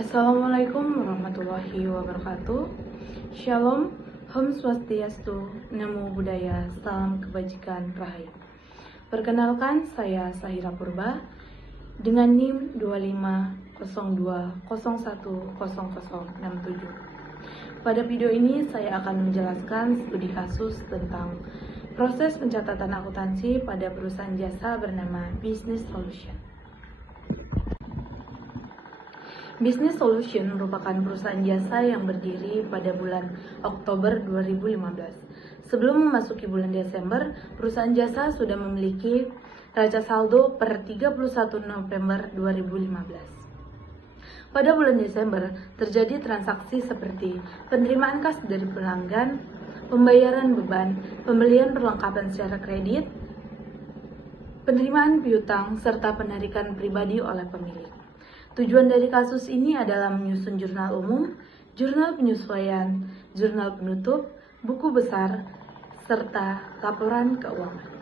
Assalamualaikum warahmatullahi wabarakatuh. Shalom, Om Swastiastu, Namo Buddhaya, Salam Kebajikan Rahayu. Perkenalkan, saya Sahira Purba dengan NIM 2502010067. Pada video ini saya akan menjelaskan studi kasus tentang proses pencatatan akuntansi pada perusahaan jasa bernama Business Solution. Business Solution merupakan perusahaan jasa yang berdiri pada bulan Oktober 2015. Sebelum memasuki bulan Desember, perusahaan jasa sudah memiliki raca saldo per 31 November 2015. Pada bulan Desember, terjadi transaksi seperti penerimaan kas dari pelanggan, pembayaran beban, pembelian perlengkapan secara kredit, penerimaan piutang, serta penarikan pribadi oleh pemilik. Tujuan dari kasus ini adalah menyusun jurnal umum, jurnal penyesuaian, jurnal penutup, buku besar, serta laporan keuangan.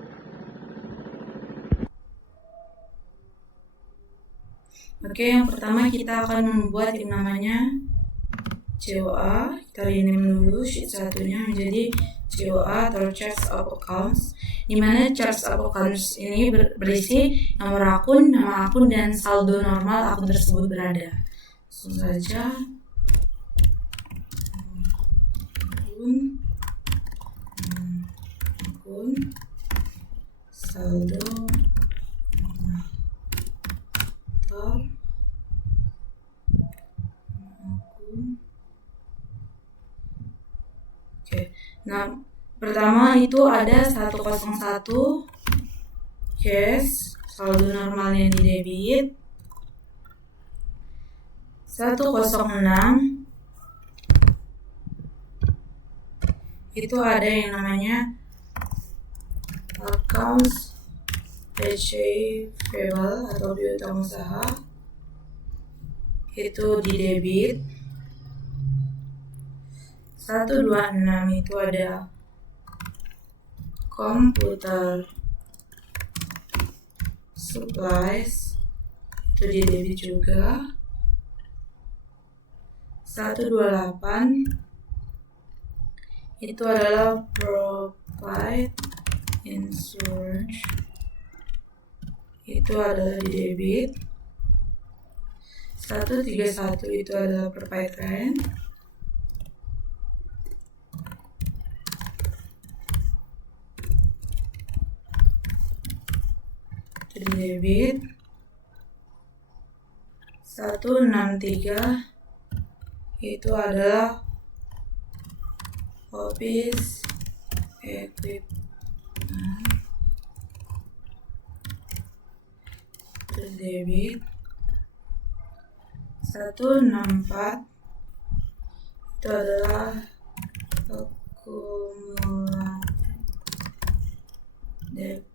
Oke, yang pertama kita akan membuat yang namanya COA. Kita rename dulu sheet satunya menjadi COA atau Charts of Accounts, di mana Charts of Accounts ini berisi nomor akun, nama akun, dan saldo normal akun tersebut berada. Langsung saja akun, saldo normal, akun. Oke, nah pertama itu ada 101 cash, saldo normalnya di debit. 106 itu ada yang namanya accounts receivable atau piutang usaha, itu di debit. 126 itu ada komputer supplies, itu di debit juga. 128 itu adalah provide insurance, itu adalah di debit. 131 itu adalah provide rent. 1 debit. 163 itu adalah office equipment, itu debit. 164 itu adalah accumulated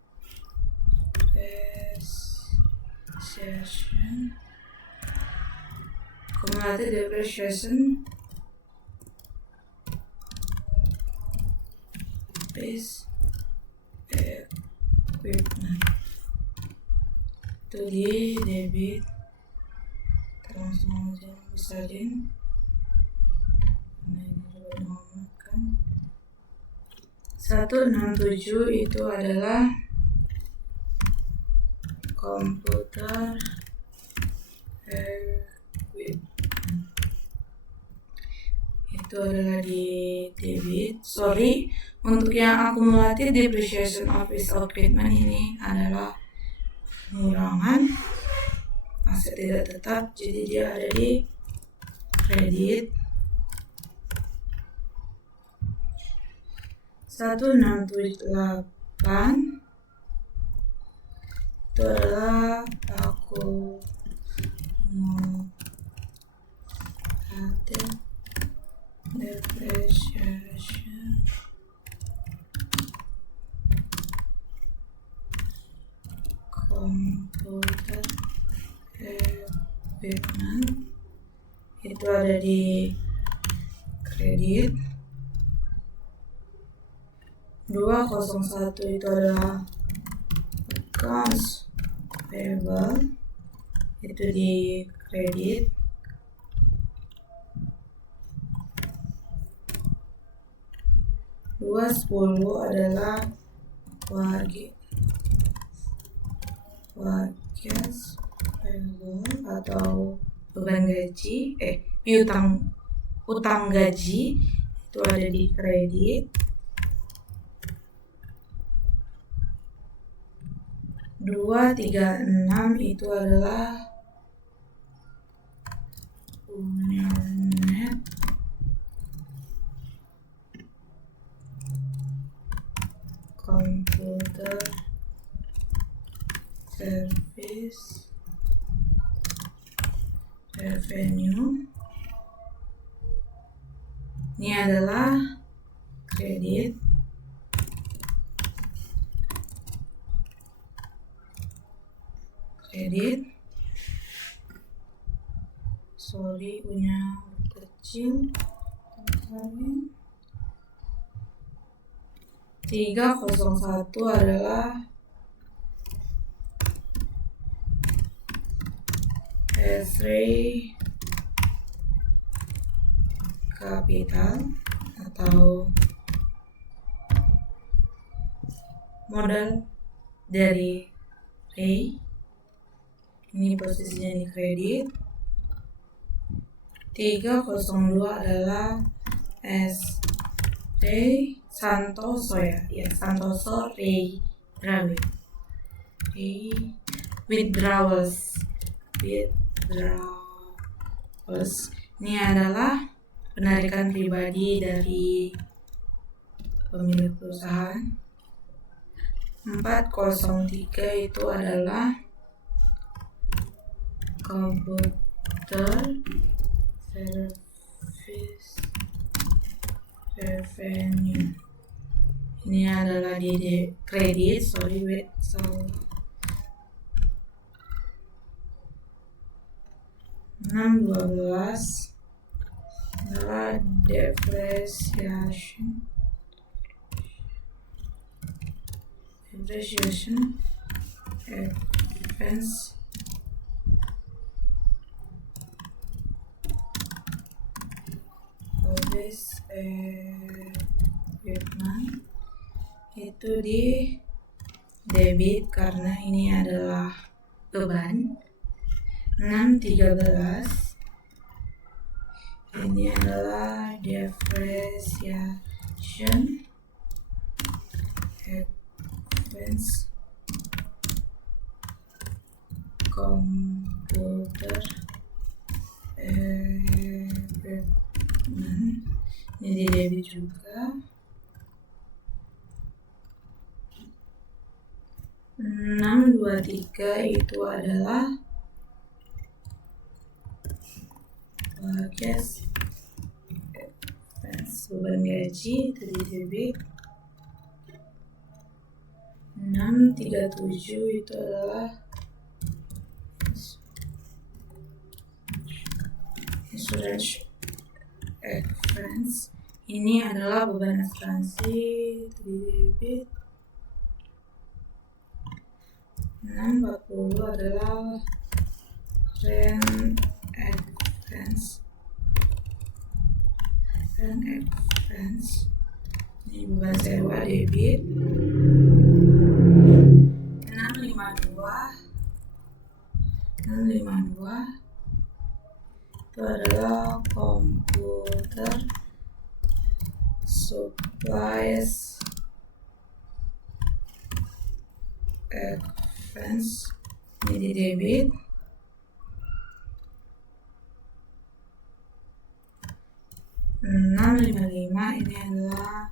depreciation is equipment, itu di debit. Kita langsung aja besarin, nah ini juga dimakan. 167 itu adalah komputer equipment, itu adalah di debit. Untuk yang akumulatif depreciation of equipment ini adalah pengurangan aset tidak tetap, jadi dia ada di kredit. 168 itu adalah akumulatif depreciation komputer equipment, itu ada di kredit. 201 itu adalah accounts payable, itu di kredit. 210 adalah wages payable atau beban gaji, utang gaji itu ada di kredit. 236 itu adalah net computer service revenue. Ini adalah kredit. Sorry, punya kecil. 301 adalah capital atau modal dari Ray. Ini posisinya di kredit. 302 adalah Santoso Santoso withdrawals. Ini adalah penarikan pribadi dari pemilik perusahaan. 403 itu adalah computer service revenue. Ini adalah di kredit. 612 adalah depreciation expense. Equipment itu di debit karena ini adalah beban. 613 ini adalah depreciation expense computer equipment. Ini di debit juga. 623 itu adalah wages expense beban gaji, itu di debit. 637 itu adalah insurance expense. Ini adalah beban asuransi, itu di debit. 640 adalah rent expense. Ini beban sewa debit. 652 itu adalah computer supplies expense. Ini di debit. 655 ini adalah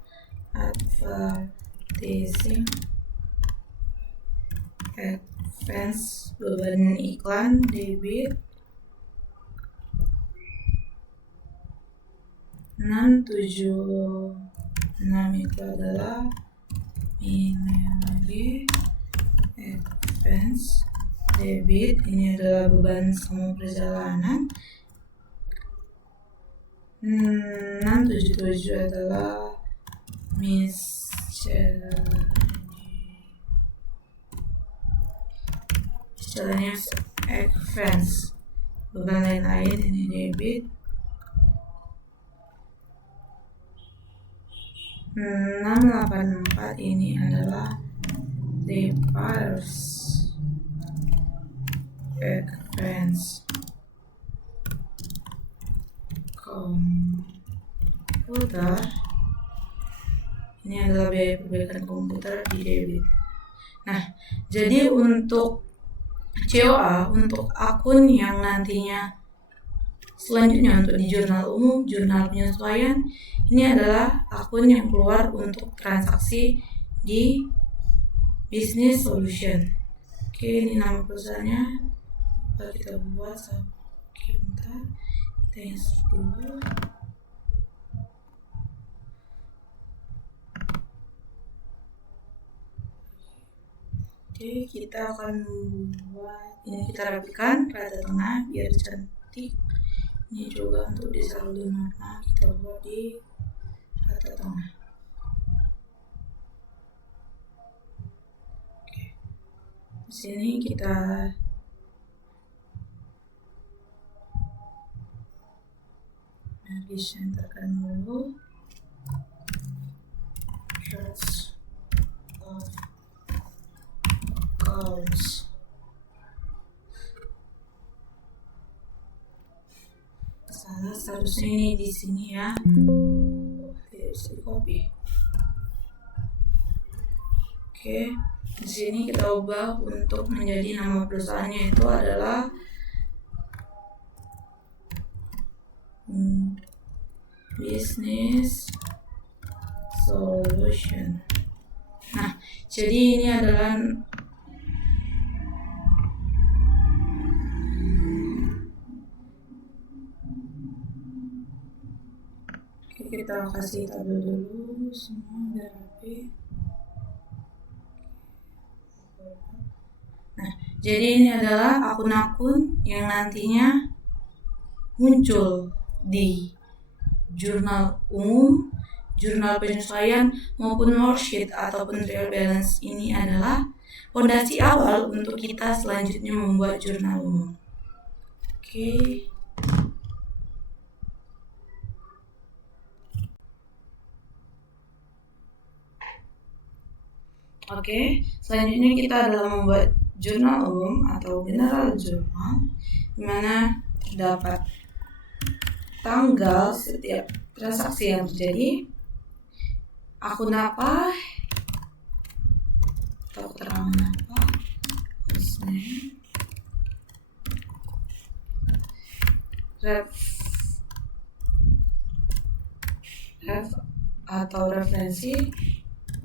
advertising expense beban iklan debit. 676 itu adalah mileage expense debit. Ini adalah beban semua perjalanan. 677 adalah miscellaneous expense beban lain-lain, ini debit. 684 ini adalah repairs expense komputer. Ini adalah biaya perbaikan komputer di debit. Nah, jadi untuk COA, untuk akun yang nantinya selanjutnya untuk di jurnal umum, jurnal penyesuaian, ini adalah akun yang keluar untuk transaksi di business solution. Oke, ini nama perusahaannya. Kita buat bentar, kita insert dulu. Oke, kita akan membuat ini, kita rapikan rata tengah biar cantik. Ini juga untuk di saldo normal kita buat di rata tengah. Oke. Di sini kita disenterkan dulu charts of accounts. Salah seharusnya ini di sini ya, tidak bisa di copy. Oke, di sini kita ubah untuk menjadi nama perusahaannya itu adalah business solution. Nah, jadi ini adalah kita kasih tabel dulu semua biar rapi. Nah, jadi ini adalah akun-akun yang nantinya muncul di jurnal umum, jurnal penyesuaian maupun worksheet ataupun trial balance. Ini adalah fondasi awal untuk kita selanjutnya membuat jurnal umum. Oke. Oke, selanjutnya kita adalah membuat jurnal umum atau general journal, di mana terdapat tanggal setiap transaksi yang terjadi, akun apa, atau keterangan apa, ref atau referensi,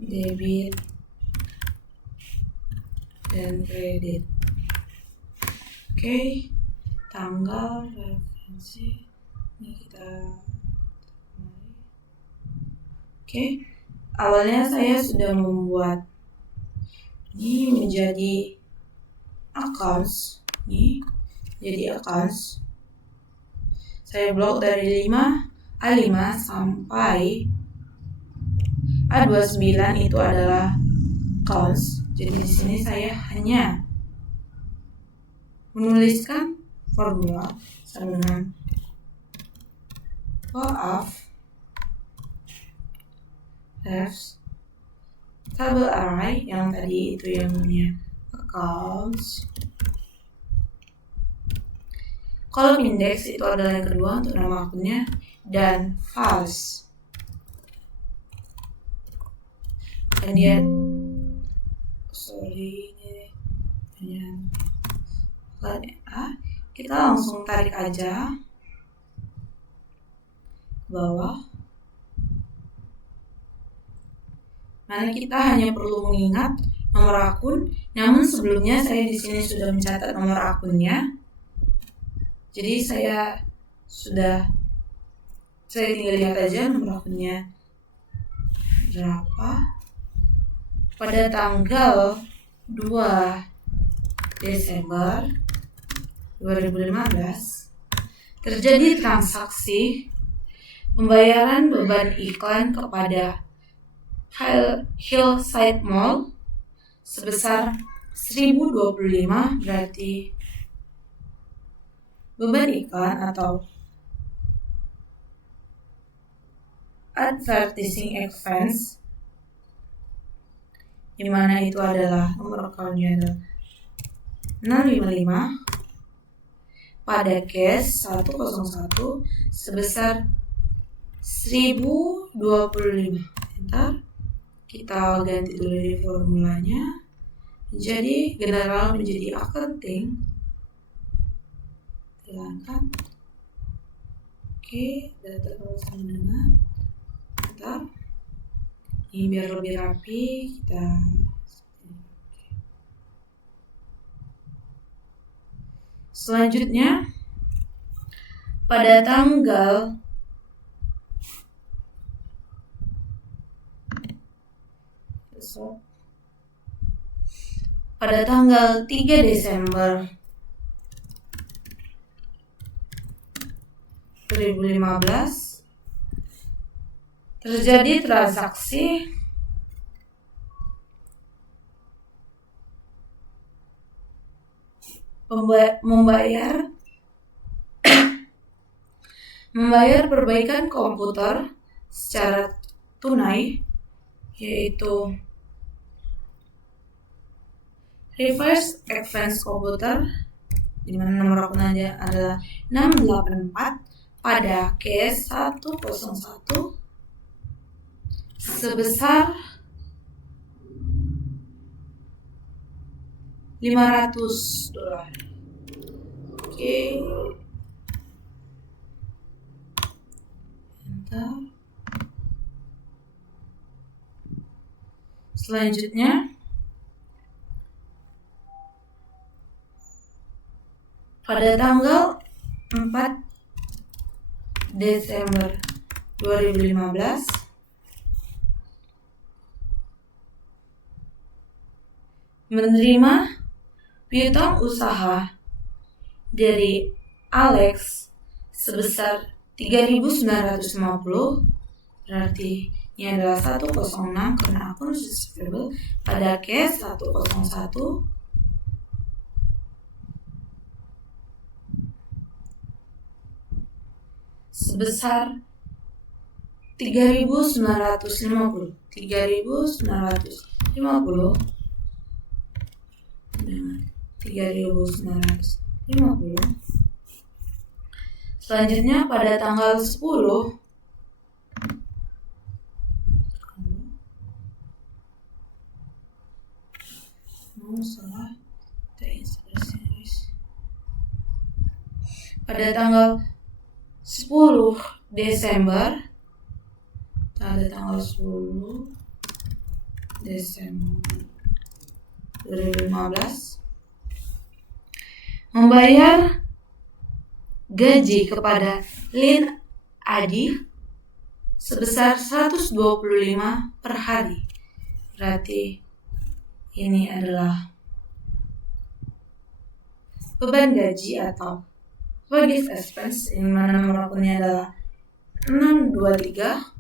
debit dan kredit. Oke, tanggal, referensi, ini kita oke, awalnya saya sudah membuat ini menjadi accounts, ini jadi accounts. Saya blok dari A5 sampai A29 itu adalah accounts. Jadi di sini saya hanya menuliskan formula sama dengan refs table array yang tadi itu yang punya accounts. Column index itu adalah yang kedua untuk nama akunnya, dan files. Kemudian kita langsung tarik aja ke bawah. Mana kita hanya perlu mengingat nomor akun, namun sebelumnya saya di sini sudah mencatat nomor akunnya. Jadi saya tinggal lihat aja nomor akunnya berapa. Pada tanggal 2 Desember 2015 terjadi transaksi pembayaran beban iklan kepada Hillside Mall sebesar 1025, berarti beban iklan atau advertising expense, di mana itu adalah nomor akunnya adalah 655 pada case 101 sebesar 1025. Ntar kita ganti dulu di formulanya. Jadi general menjadi accounting. Hilangkan. Oke, data sama dengan. Ntar ini biar lebih rapi kita selanjutnya pada tanggal pada tanggal 3 Desember 2015 terjadi transaksi membayar perbaikan komputer secara tunai, yaitu reverse expense komputer, di mana nomor akunnya adalah 684 pada case 101 sebesar $500. Oke. Enter. Selanjutnya pada tanggal 4 Desember 2015 menerima piutang usaha dari Alex sebesar 3.950, berarti ini adalah 106 karena akun receivable pada case 101 sebesar 3.950 dengan 3.950. Selanjutnya pada tanggal 10 pada tanggal 10 Desember 2015 membayar gaji kepada Lin Adi sebesar 125 per hari. Berarti ini adalah beban gaji atau wages expense, yang mana nomor akunnya adalah 623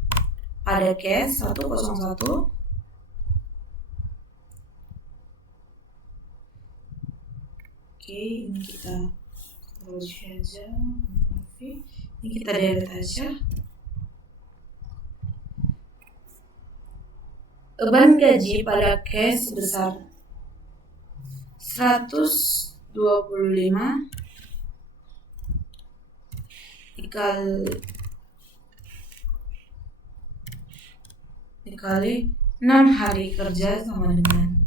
pada case 101. Oke, ini kita terus saja, ini kita delete aja. Beban gaji pada case sebesar 125 dikali 6 hari kerja sama dengan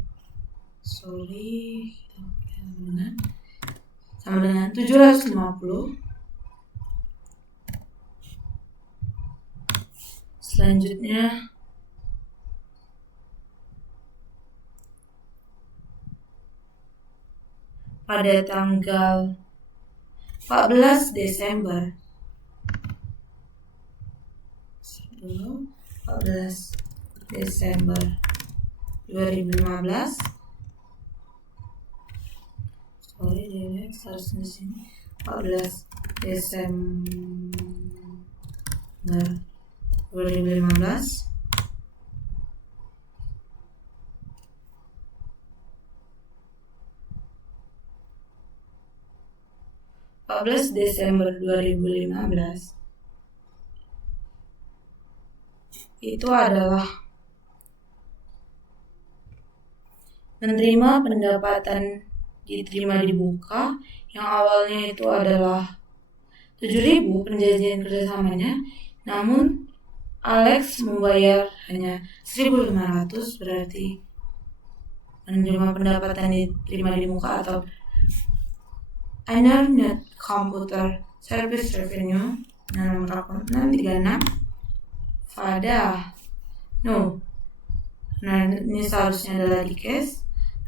750. Selanjutnya pada tanggal 14 Desember 2015 14 Desember 2015 14 Desember 2015 itu adalah menerima pendapatan diterima di muka yang awalnya itu adalah 7.000 perjanjian kerjasamanya, namun Alex membayar hanya 1.500, berarti menerima pendapatan diterima di muka atau annual net computer service revenue nomor 636 pada ini seharusnya adalah di case,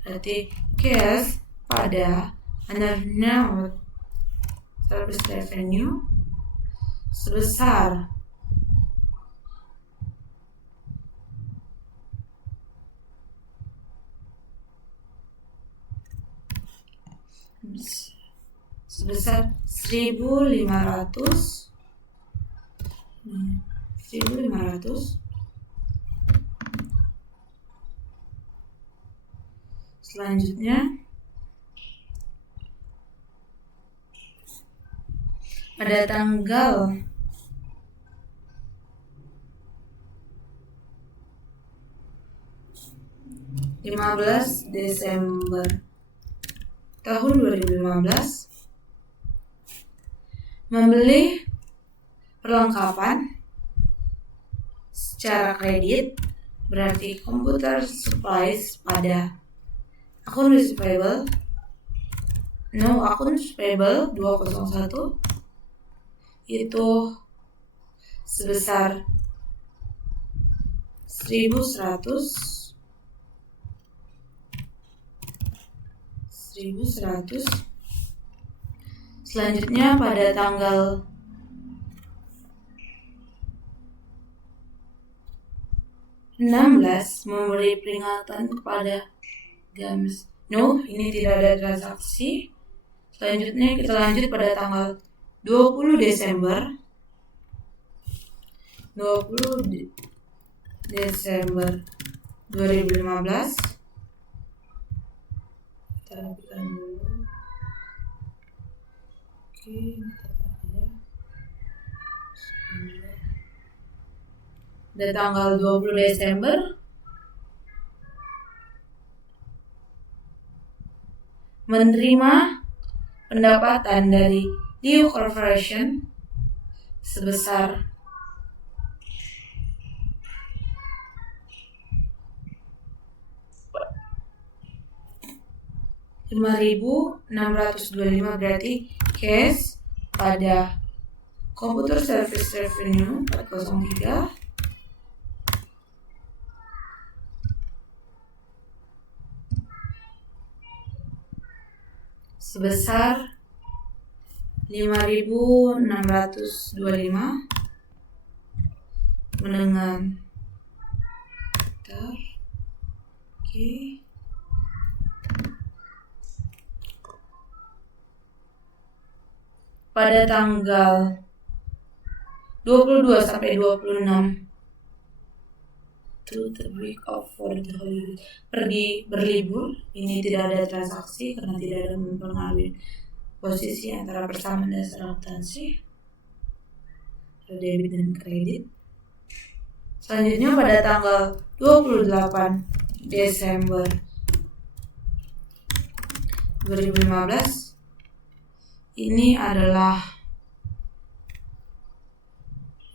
berarti case pada annual service revenue sebesar sebesar 1.500. Selanjutnya pada tanggal 15 Desember tahun 2015 membeli perlengkapan secara kredit, berarti computer supplies pada akun receivable akun receivable 201 itu sebesar 1.100. Selanjutnya pada tanggal 16 memberi peringatan kepada GAMS. Ini tidak ada transaksi. Selanjutnya kita lanjut pada tanggal 20 Desember 2015. Kita rapikan dulu. Pada tanggal 20 Desember menerima pendapatan dari Leo Corporation sebesar 5.625, berarti cash pada Computer Service Revenue 403 sebesar 5.625 dengan pada tanggal 22 sampai 26 to the week of for the holiday, pergi berlibur. Ini tidak ada transaksi karena tidak ada mempengaruhi posisi antara persamaan dasar akuntansi, debit dan kredit. Selanjutnya pada tanggal 28 Desember 2015 ini adalah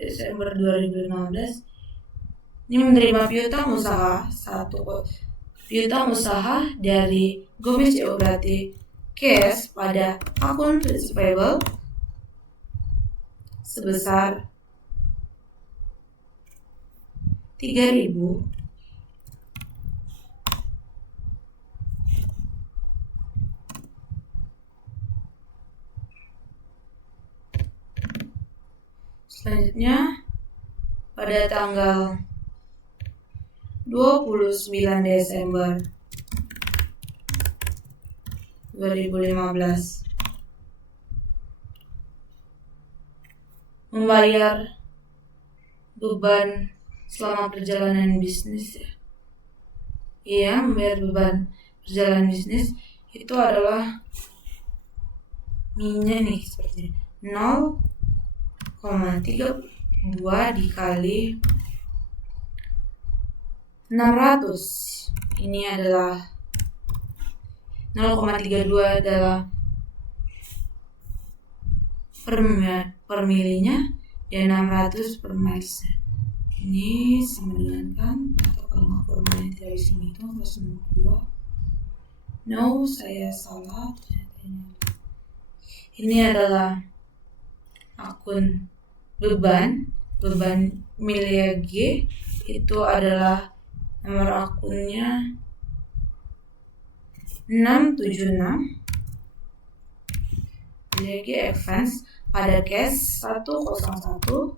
Desember 2015 ini menerima piutang usaha dari Gomez CO, berarti cash pada akun receivable sebesar 3.000 Selanjutnya pada tanggal 29 Desember 2015 membayar beban selama perjalanan bisnis membayar beban perjalanan bisnis itu adalah minyak nih seperti 0,32 dikali 600 ini adalah 0,32 adalah per milinya dan 600 per miles. Ini sama dengan kan, atau kalau nggak formulanya tidak bisa menghitung 162. No, saya salah. Ini adalah akun beban Milia G. Itu adalah nomor akunnya 676 Milia G Advance pada cash 101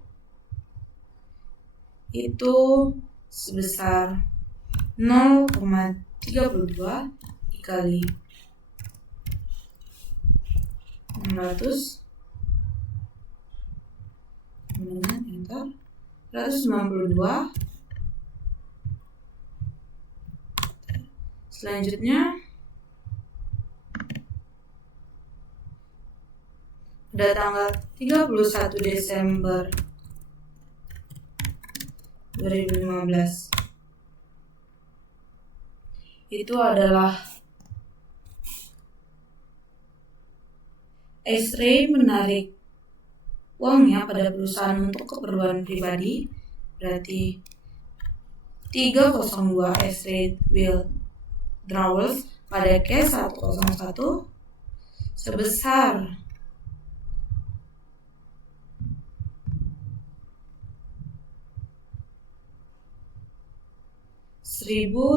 itu sebesar 0,32 dikali 600 dengan enter 192. Selanjutnya pada tanggal 31 Desember 2015 itu adalah X-Ray menarik uangnya pada perusahaan untuk keperluan pribadi, berarti 302 X-Ray withdrawals pada cash 101 sebesar 1.500.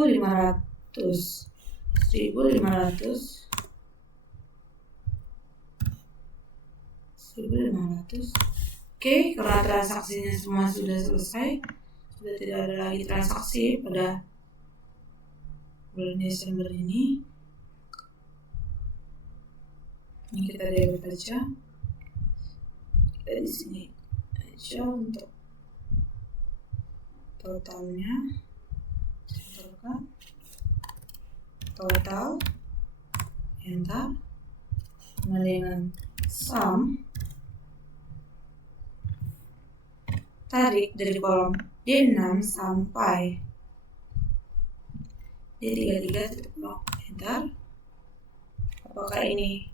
Oke, karena transaksinya semua sudah selesai, sudah tidak ada lagi transaksi pada bulan Desember ini. Ini kita debit aja. Kita di sini aja untuk totalnya. Total enter sama dengan sum tarik dari kolom D6 sampai D33 enter. Apakah ini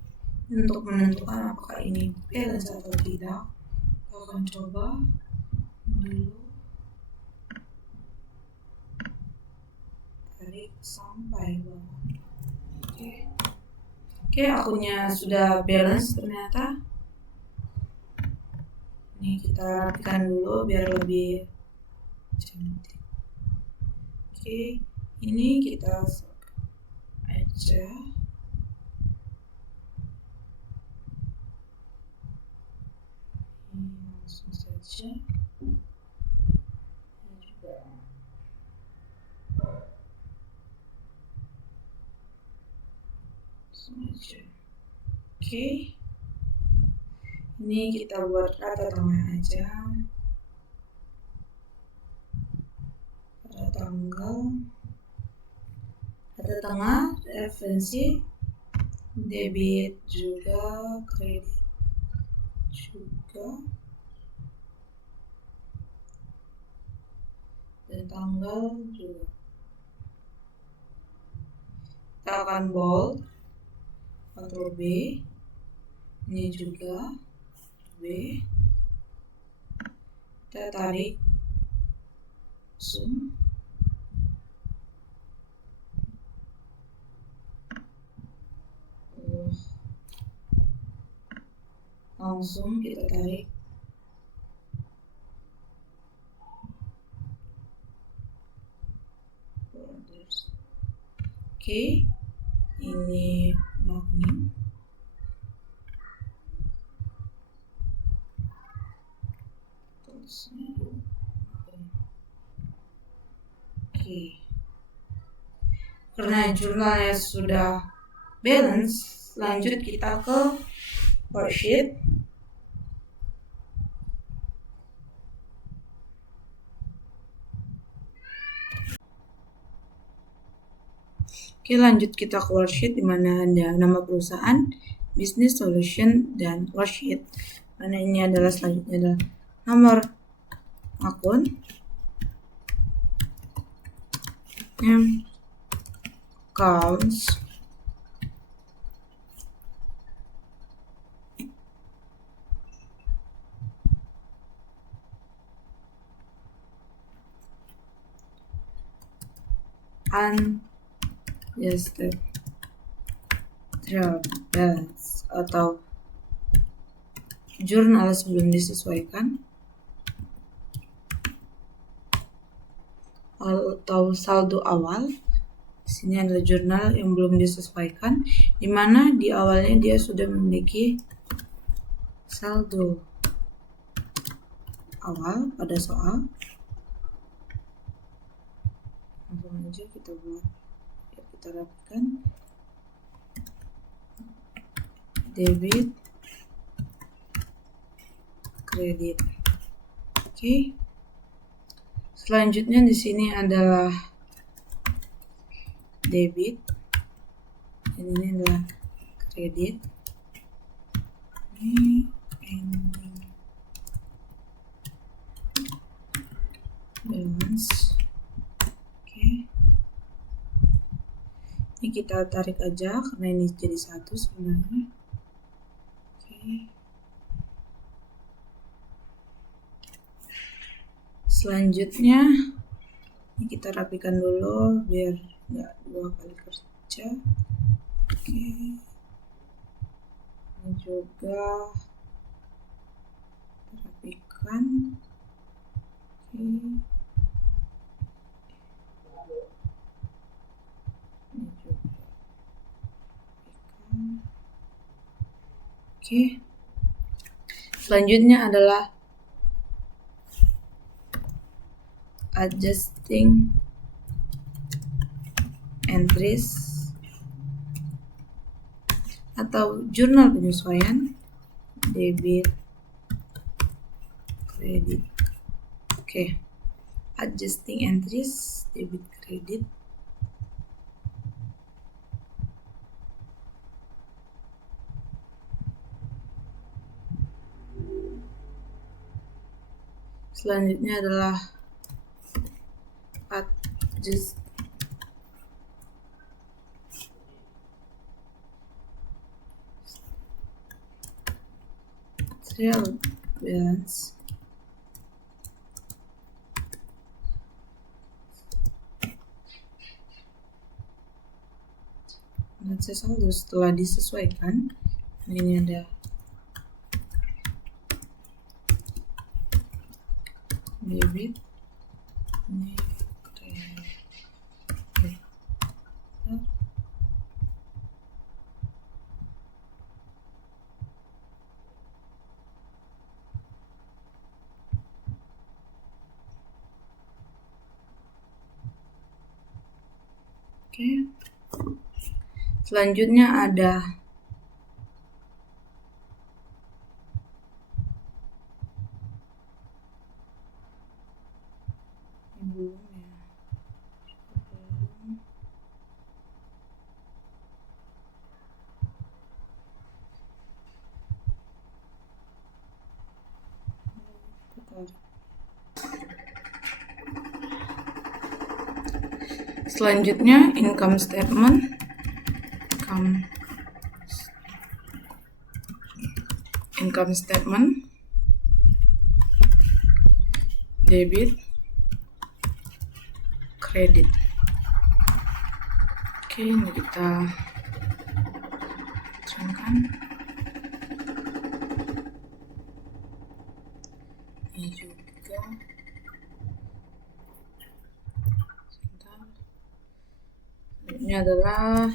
untuk menentukan apakah ini balance atau tidak, kita akan coba dulu tarik sampai bawah. Oke, akunnya sudah balance ternyata. Ini kita rapikan dulu biar lebih cantik. Oke, ini kita aja. Ini langsung saja. Ini juga. Oke, ini kita buat rata tengah aja pada tanggal rata tengah referensi debit juga kredit juga dan tanggal juga. Kita akan bold Ctrl B, ini juga B, kita tarik zoom, langsung kita tarik borders. Oke, ini kuning. Oke. Karena jurnalnya sudah balance, lanjut kita ke worksheet. Oke, lanjut kita ke worksheet di mana ada nama perusahaan, business solution, dan worksheet. Mana ini adalah selanjutnya adalah nomor akun, name counts unadjusted trial balance atau jurnal sebelum disesuaikan atau saldo awal. Di sini adalah jurnal yang belum disesuaikan, di mana di awalnya dia sudah memiliki saldo awal pada soal. Langsung aja kita buat, ya, kita rapikan. Debit, kredit. Oke. Selanjutnya di sini adalah debit, ini adalah kredit. Ini ending balance. Oke. Ini kita tarik aja karena ini jadi satu sebenarnya. Oke. Selanjutnya ini kita rapikan dulu biar nggak dua kali kerja. Oke. Ini juga rapikan. Oke. Ini juga rapikan. Oke. Selanjutnya adalah adjusting entries atau jurnal penyesuaian debit, kredit. Oke. Adjusting entries debit, kredit. Selanjutnya adalah adjust trial balance. Balance saldo setelah disesuaikan. Nah, ini ada debit, ini kredit. Oke. Selanjutnya ada selanjutnya income statement. Income statement debit, kredit. Oke, ini kita terangkan. Ini juga ini adalah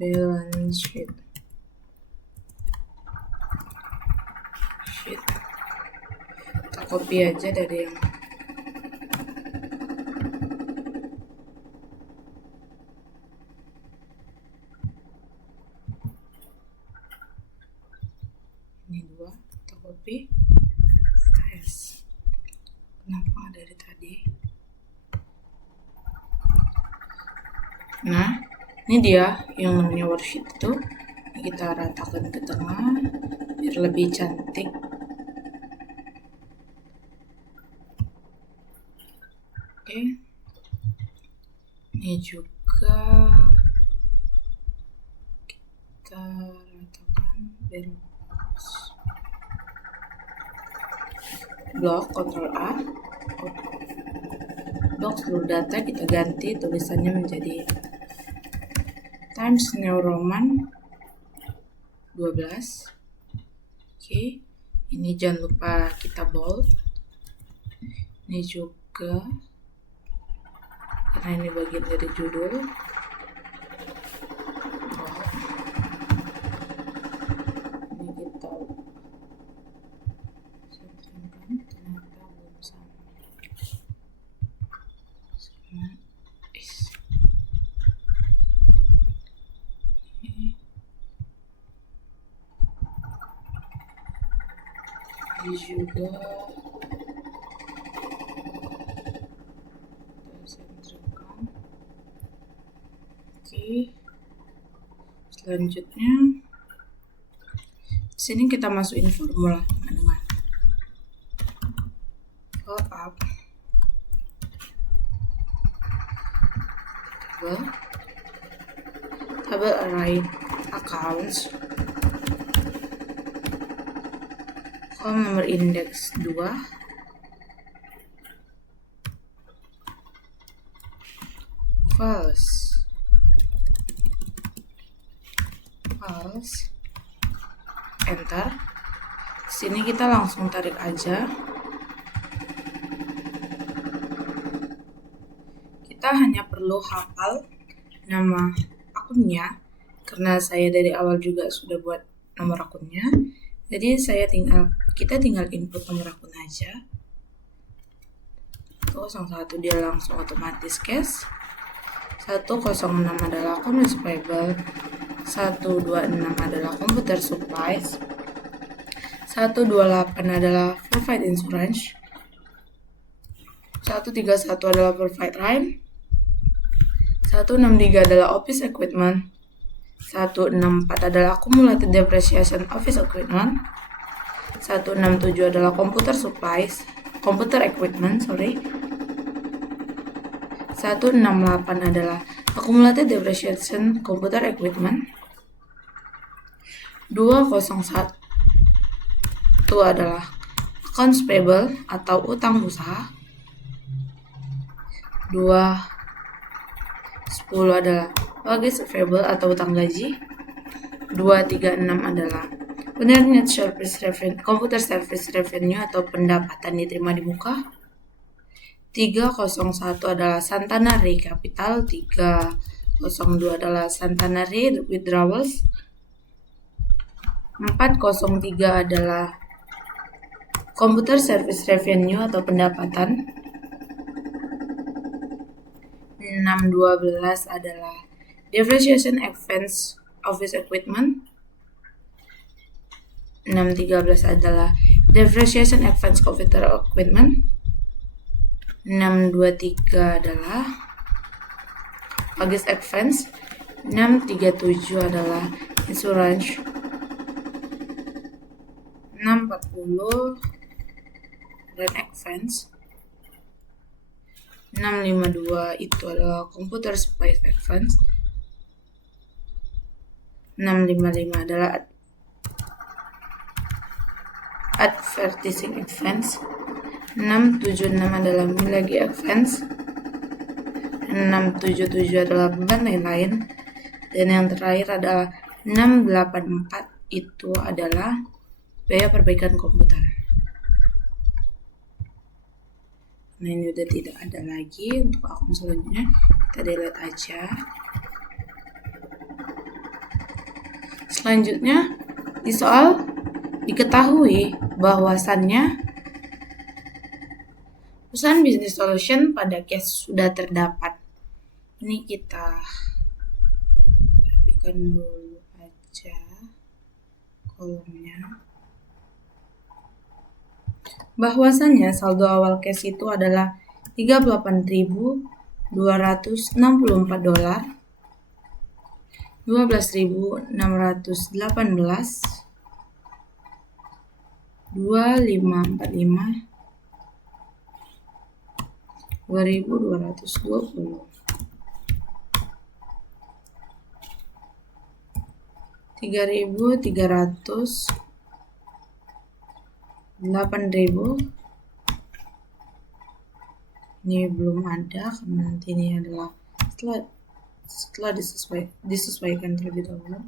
balance sheet. Kita copy aja dari yang ini dua, kita copy. Size. Kenapa dari tadi? Nah, ini dia yang namanya worksheet itu. Kita ratakan ke tengah biar lebih cantik. Oke. Ini juga kita ratakan biar bagus. Blok, Ctrl A. Blok seluruh data kita ganti tulisannya menjadi Times New Roman 12. Oke, ini jangan lupa kita bold. Ini juga karena ini bagian dari judul. Ini kita sentrumkan, ternyata belum sama. Ini juga sentrumkan. Oke, selanjutnya sini kita masukin formula teman-teman. Fill up table array accounts, kolom nomor indeks 2, false, enter. Sini kita langsung tarik aja. Kita hanya perlu hafal nama akunnya karena saya dari awal juga sudah buat nomor akunnya. Jadi kita tinggal input nomor akun aja. 101 dia langsung otomatis cache. 106 adalah accounts payable. 126 adalah computer supplies. 128 adalah provide insurance. 131 adalah provide rent. 163 adalah office equipment. 164 adalah accumulated depreciation office equipment. 167 adalah computer equipment. 168 adalah accumulated depreciation computer equipment. 201 adalah accounts payable atau utang usaha. 210 adalah baggage payable atau utang gaji. 236 adalah net service revenue, computer service revenue atau pendapatan diterima di muka. 301 adalah Centenary Capital. 302 adalah Centenary withdrawals. 403 adalah computer service revenue atau pendapatan. 612 adalah depreciation expense office equipment. 613 adalah depreciation expense computer equipment. 623 adalah baggage expense. 637 adalah insurance. 640 rent expense. 652 itu adalah computer supplies expense. 655 adalah advertising expense. 676 adalah milagi expense. 677 adalah beban lain-lain. Dan yang terakhir adalah 684 itu adalah biaya perbaikan komputer. Nah, ini udah tidak ada lagi. Untuk akun selanjutnya kita delete aja. Selanjutnya di soal diketahui bahwasannya perusahaan business solution pada case sudah terdapat. Ini kita rapikan dulu aja kolomnya. Bahwasannya saldo awal cash itu adalah $38.264, $12.618, $2.545, $2.220. 3.300, 8.000. Ini belum ada karena nanti ini adalah setelah disesuaikan terlebih dahulu.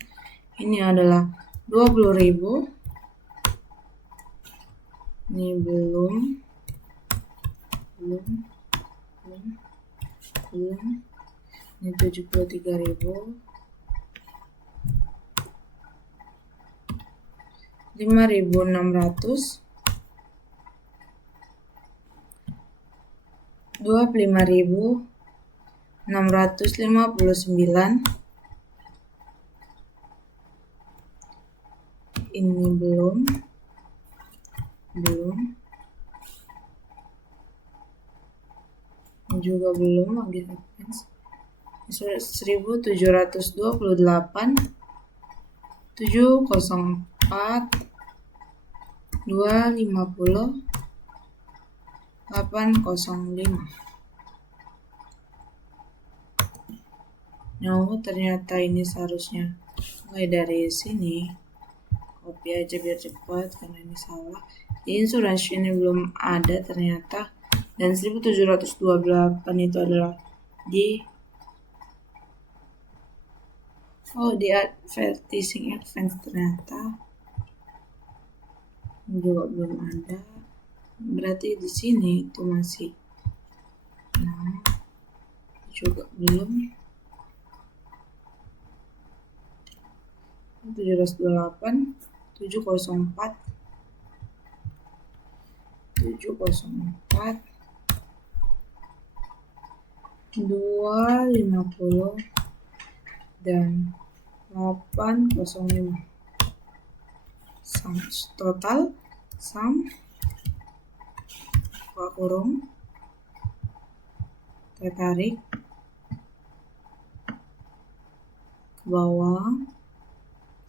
Ini adalah 20.000. Ini belum. Ini 73.000. 5.600. 25.659. Ini belum. Ini juga belum lagi reference. 1.728. 704. 250. 805. Ternyata ini seharusnya mulai dari sini. Copy aja biar cepat karena ini salah. Insurance ini belum ada ternyata. Dan 1.728 itu adalah di advertising advance ternyata. Ini juga belum ada. Berarti di sini itu masih juga belum. 728, 704, 250 dan 805. Total sum kurung tarik ke bawah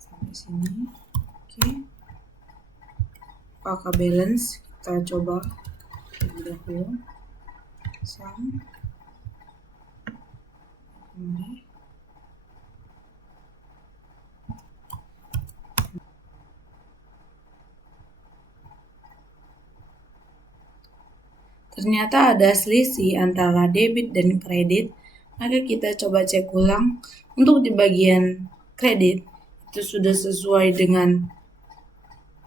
sampai sini. Oke. Pakai balance kita coba terlebih dahulu. Sum ini. Ternyata ada selisih antara debit dan kredit, maka kita coba cek ulang. Untuk di bagian kredit itu sudah sesuai dengan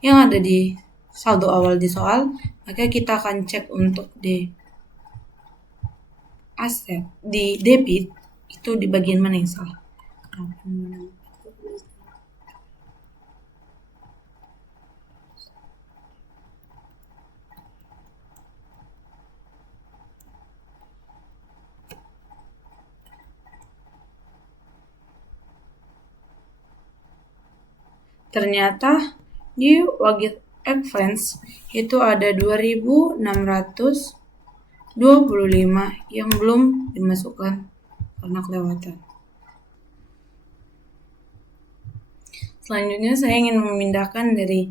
yang ada di saldo awal di soal, maka kita akan cek untuk di aset, di debit itu di bagian mana yang salah. Ternyata di bagian advance itu ada 2.625 yang belum dimasukkan karena kelewatan. Selanjutnya saya ingin memindahkan dari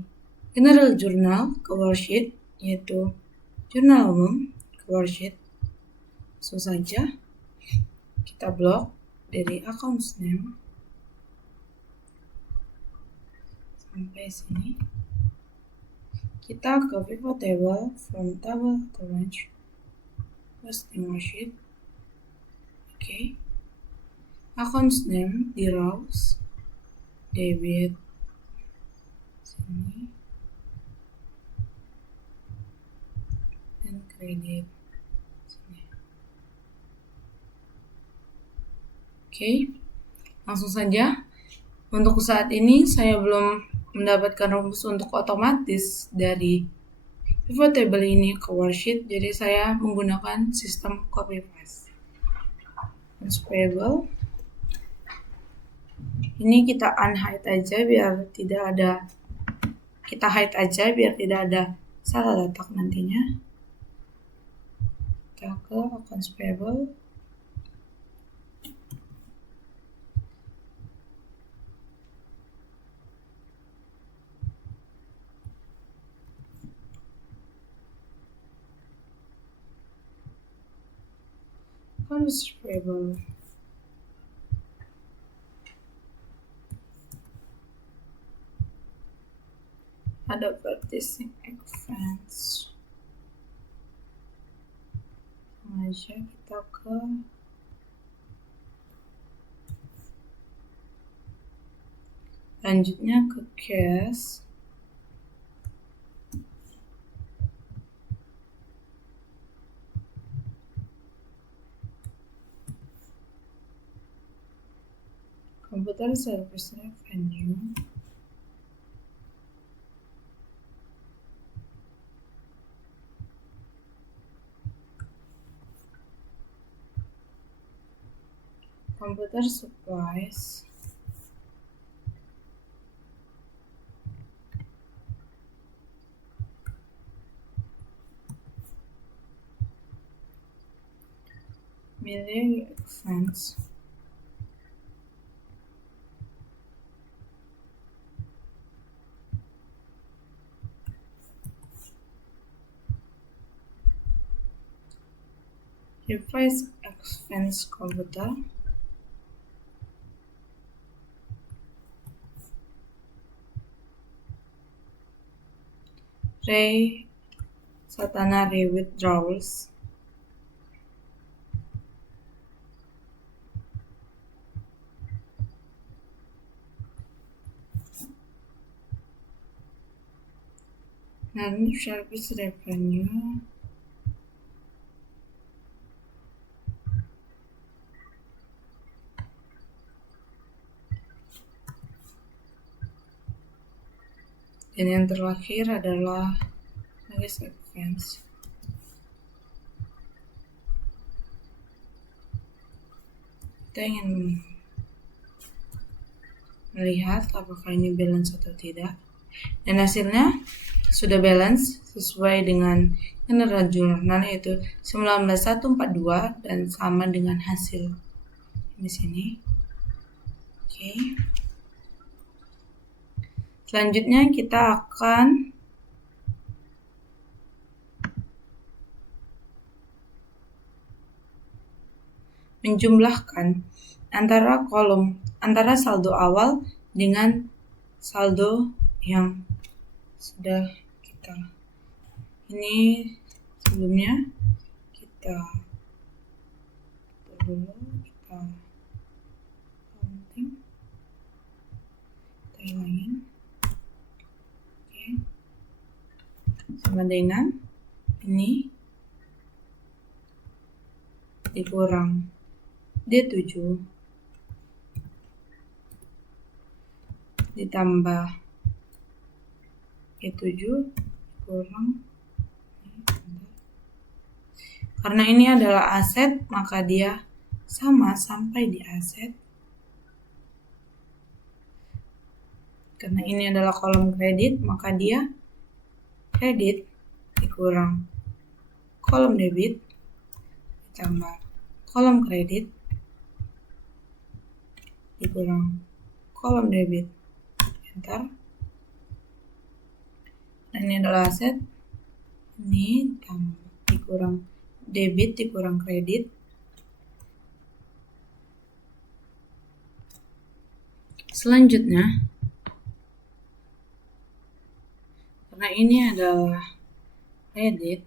general journal ke worksheet, yaitu jurnal umum ke worksheet. Langsung saja kita blok dari accounts name sampai sini. Kita ke pivot table, from table to range, posting worksheet. Oke. Accounts name di rows, debit sini dan kredit sini. Oke. Langsung saja. Untuk saat ini saya belum mendapatkan rumus untuk otomatis dari pivot table ini ke worksheet, jadi saya menggunakan sistem copy paste. Payable ini kita unhide aja biar tidak ada, kita hide aja biar tidak ada salah letak nantinya. Kita ke accounts payable. Accounts payable. ada purchasing expense. Sengaja kita ke lanjutnya ke cash. Computer service revenue. Computer supplies. Military expense. Device expense computer. Satana Ray withdrawals. Non-service revenue. Dan yang terakhir adalah service expense. Kita ingin melihat apakah ini balance atau tidak. Dan hasilnya sudah balance sesuai dengan kinerja jurnal, yaitu 19.142 dan sama dengan hasil di sini. Oke. Selanjutnya kita akan menjumlahkan antara saldo awal dengan saldo yang sudah kita. Ini sebelumnya kita counting, kita hilangin. Oke. Sama dengan ini dikurang D7 ditambah E7 kurang, karena ini adalah aset maka dia sama sampai di aset. Karena ini adalah kolom kredit maka dia kredit dikurang kolom debit ditambah kolom kredit dikurang kolom debit. Enter. Dan ini adalah aset, ini dikurang debit dikurang kredit. Selanjutnya, karena ini adalah kredit,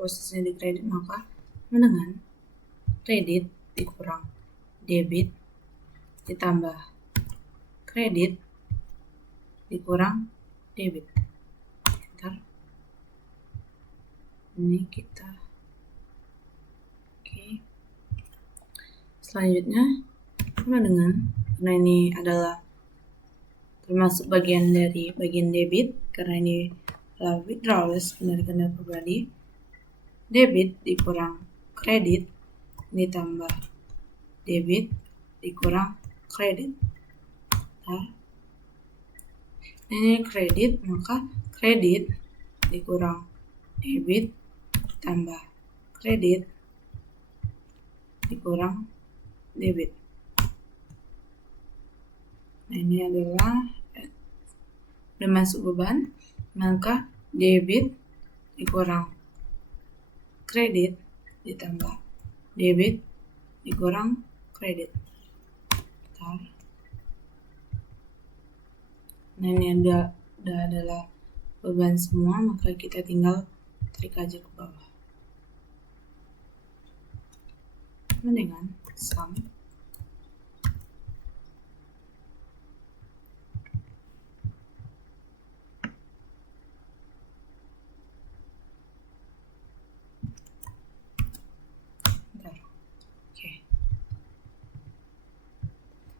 posisinya di kredit, maka dengan kredit dikurang debit ditambah kredit dikurang debit. Enter. Ini kita oke. Selanjutnya sama dengan, karena ini adalah termasuk bagian dari bagian debit, karena ini adalah withdrawals kendaraan pribadi, debit dikurang kredit ditambah debit dikurang kredit. Ini kredit maka kredit dikurang debit tambah kredit dikurang debit. Nah, ini adalah udah masuk beban, maka debit dikurang kredit ditambah debit dikurang kredit. Nah, ini adalah beban semua, maka kita tinggal tarik aja ke bawah. Dengan sum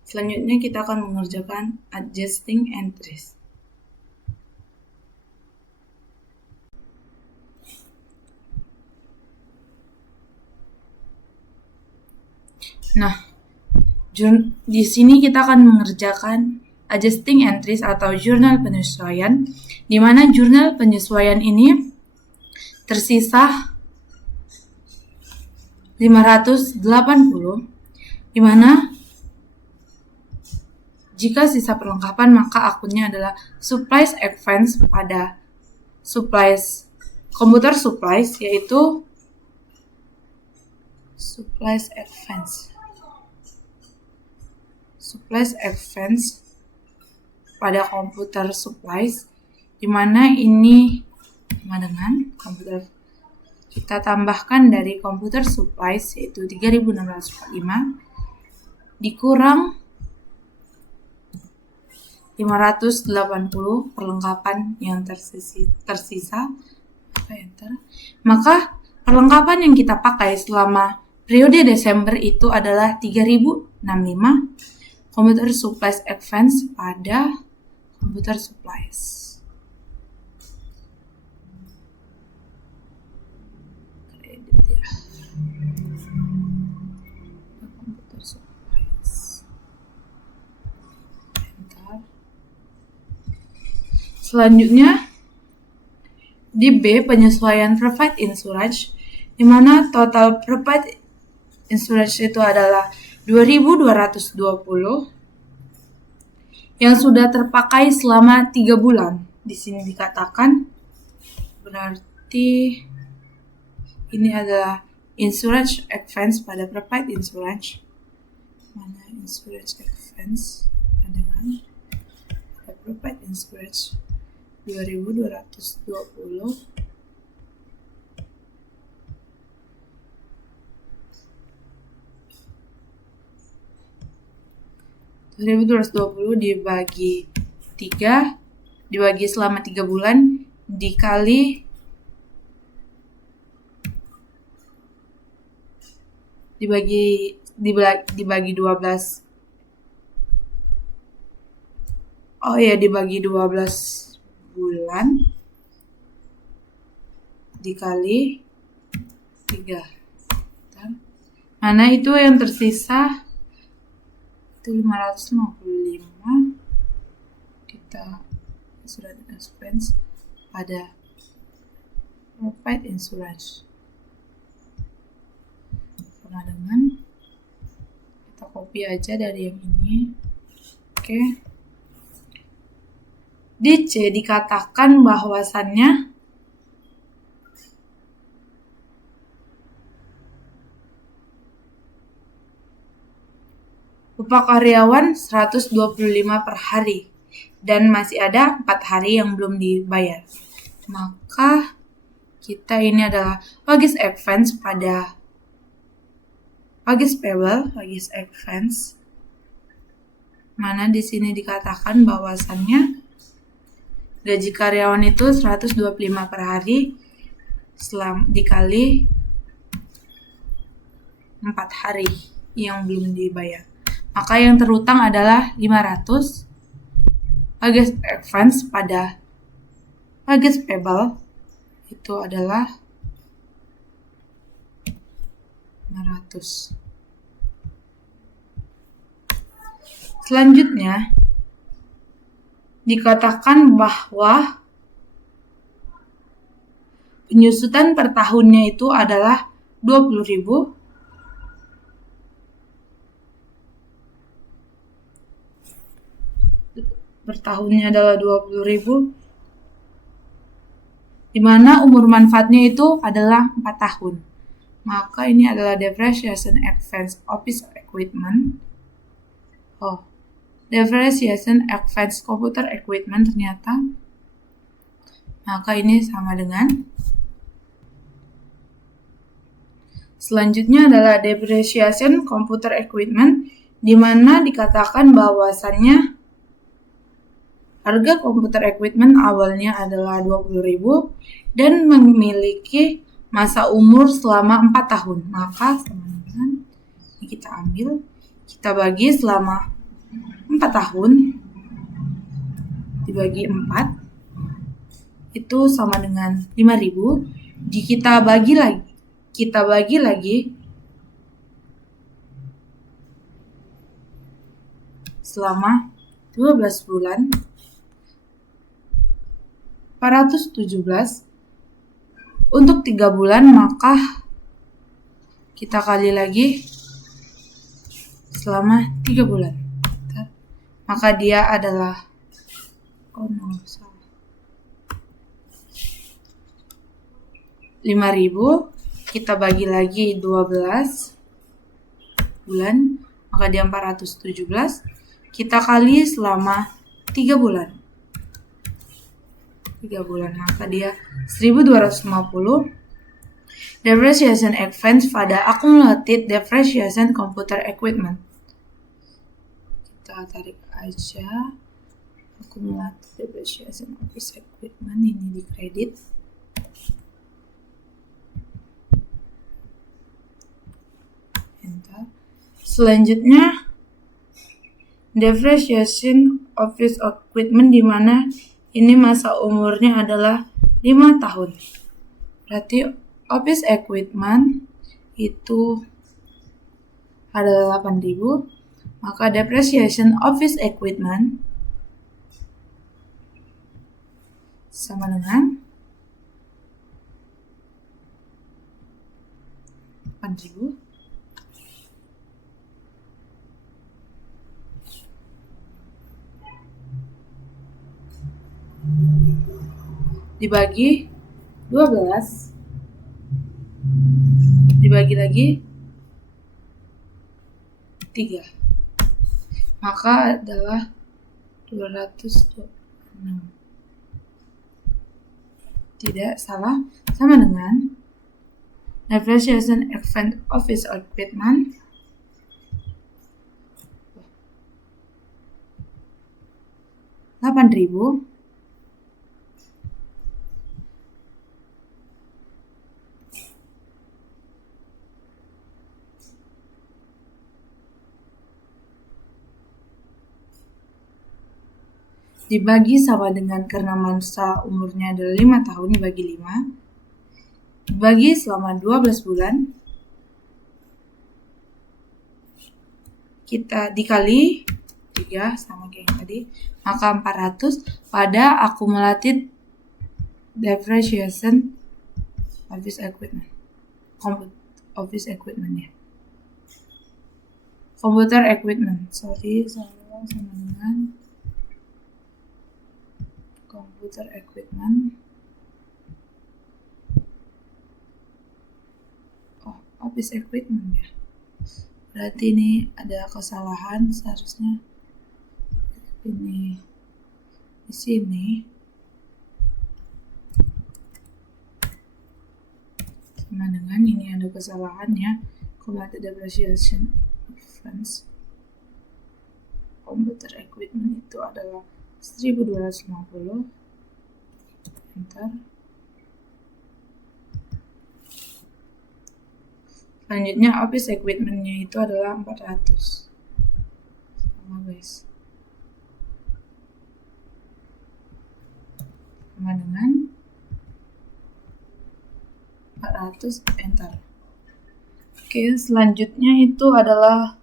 Selanjutnya kita akan mengerjakan adjusting entries. Nah, di sini kita akan mengerjakan adjusting entries atau jurnal penyesuaian, di mana jurnal penyesuaian ini tersisa 580, di mana jika sisa perlengkapan maka akunnya adalah supplies advance pada supplies computer supplies, yaitu supplies advance pada computer supplies, di mana ini sama dengan komputer kita tambahkan dari computer supplies yaitu 3645 dikurang 580 perlengkapan yang tersisa, maka perlengkapan yang kita pakai selama periode Desember itu adalah 3065 computer supplies advance pada computer supplies. Selanjutnya di B, penyesuaian prepaid insurance, di mana total prepaid insurance itu adalah 2.220 yang sudah terpakai selama 3 bulan. Di sini dikatakan berarti ini adalah insurance advance pada prepaid insurance. Mana insurance advance dengan prepaid insurance 2.220 dibagi 3, dibagi selama 3 bulan, dibagi 12. Dibagi 12 bulan dikali 3. Mana itu yang tersisa? Itu 555. Kita sudah expense pada prepaid insurance. Sama dengan kita copy aja dari yang ini. Oke. Di C dikatakan bahwasannya upah karyawan 125 per hari dan masih ada 4 hari yang belum dibayar. Maka kita ini adalah wages advance pada wages payable, wages advance. Mana di sini dikatakan bahwasannya gaji karyawan itu 125 per hari dikali 4 hari yang belum dibayar. Maka yang terutang adalah 500 wages advance pada wages payable itu adalah 500. Selanjutnya dikatakan bahwa penyusutan per tahunnya itu adalah 20.000 per tahunnya adalah 20.000, di mana umur manfaatnya itu adalah 4 tahun. Maka ini adalah depreciation advance office equipment. Depreciation advance computer equipment ternyata Maka ini sama dengan. Selanjutnya adalah depreciation computer equipment, di mana dikatakan bahwasannya harga komputer equipment awalnya adalah 20.000 dan memiliki masa umur selama 4 tahun. Maka sama dengan ini kita ambil, kita bagi selama 4 tahun dibagi 4 itu sama dengan 5.000. Kita bagi lagi selama 12 bulan 417 untuk 3 bulan, maka kita kali lagi selama 3 bulan. Maka dia adalah 5.000, kita bagi lagi 12 bulan, maka dia 417. Kita kali selama 3 bulan. 3 bulan, maka dia 1.250. Depreciation expense pada accumulated depreciation computer equipment. Kita tarik aja accumulated depreciation office equipment, ini di kredit. Enter. Selanjutnya depreciation office equipment, di mana ini masa umurnya adalah 5 tahun. Berarti office equipment itu adalah 8.000. Maka depreciation office equipment sama dengan 8.000 dibagi 12 dibagi lagi 3, maka adalah 226. Tidak salah, sama dengan depreciation expense office equipment $8.000 dibagi sama dengan, karena masa umurnya adalah 5 tahun, dibagi 5 dibagi selama 12 bulan, kita dikali 3 sama kayak yang tadi, maka 400 pada accumulated depreciation office equipment, office equipment ya, computer equipment, sama dengan computer equipment. Office equipment ya. Berarti ini ada kesalahan, seharusnya ini di sini sama dengan ini ada kesalahan ya. Cumulative depreciation expense computer equipment itu adalah 1.250. Enter. Selanjutnya office equipment-nya itu adalah 400. Sama guys. Sama dengan 400, enter. Oke, selanjutnya itu adalah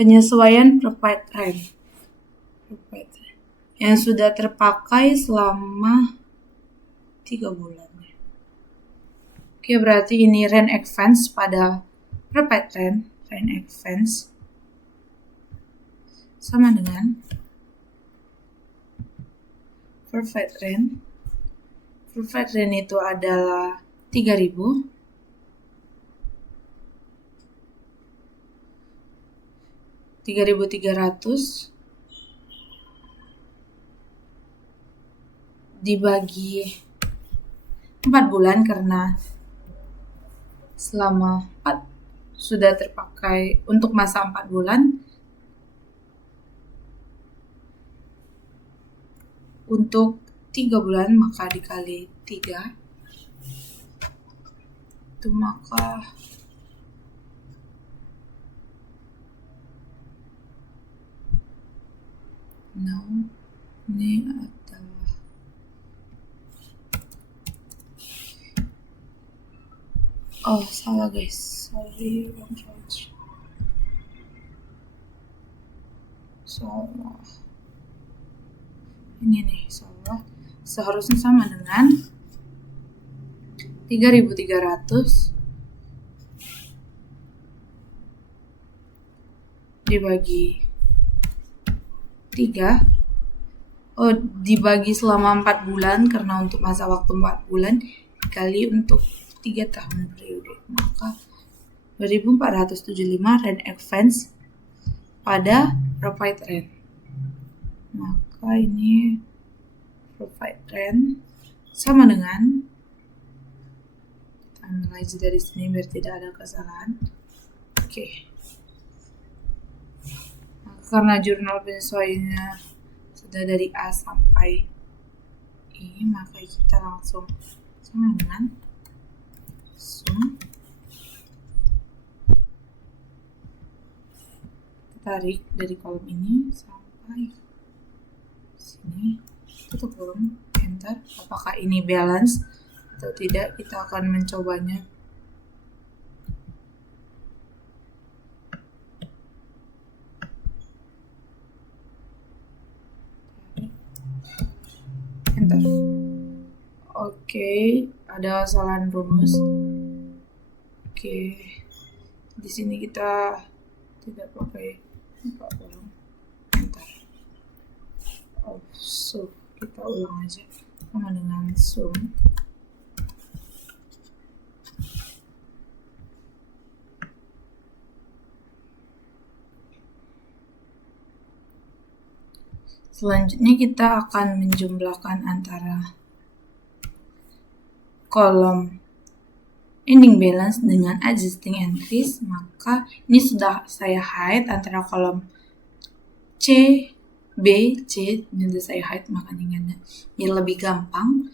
penyesuaian prepaid rent yang sudah terpakai selama 3 bulan. Oke, berarti ini rent expense pada prepaid rent expense sama dengan prepaid rent. Prepaid rent itu adalah 3.000. $3.300 dibagi 4 bulan karena selama 4 sudah terpakai untuk masa 4 bulan. Untuk 3 bulan maka dikali 3 itu maka ini adalah salah guys, sorry, wrong charge, salah, ini nih salah, seharusnya sama dengan 3.300 dibagi 3 dibagi selama 4 bulan karena untuk masa waktu 4 bulan dikali untuk 3 tahun periode, maka 2.475 rand advance pada profit rand. Maka ini profit rand sama dengan, kita ambil aja dari sini biar tidak ada kesalahan. Oke. Karena jurnal penyesuaiannya sudah dari A sampai I, maka kita langsung sama dengan sum. Tarik dari kolom ini sampai sini, tutup kolom, enter. Apakah ini balance atau tidak, kita akan mencobanya. Enter. Oke, ada kesalahan rumus. Oke, di sini kita tidak pakai kolom, enter. So kita ulang aja sama dengan sum. Selanjutnya kita akan menjumlahkan antara kolom ending balance dengan existing entries. Maka ini sudah saya hide antara kolom C, B, C, ini sudah saya hide, makanya biar lebih gampang.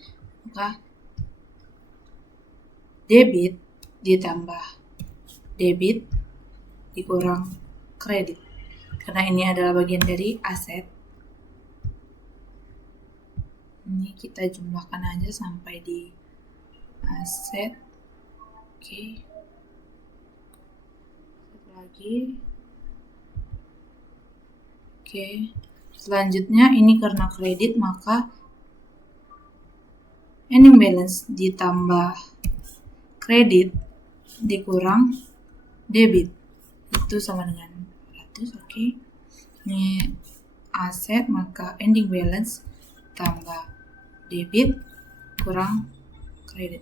Maka debit ditambah debit dikurang kredit, karena ini adalah bagian dari aset. Ini kita jumlahkan aja sampai di aset. Oke. Satu lagi. Oke. Selanjutnya ini karena kredit, maka ending balance ditambah kredit dikurang debit itu sama dengan 100. Oke. Ini aset, maka ending balance tambah debit kurang kredit.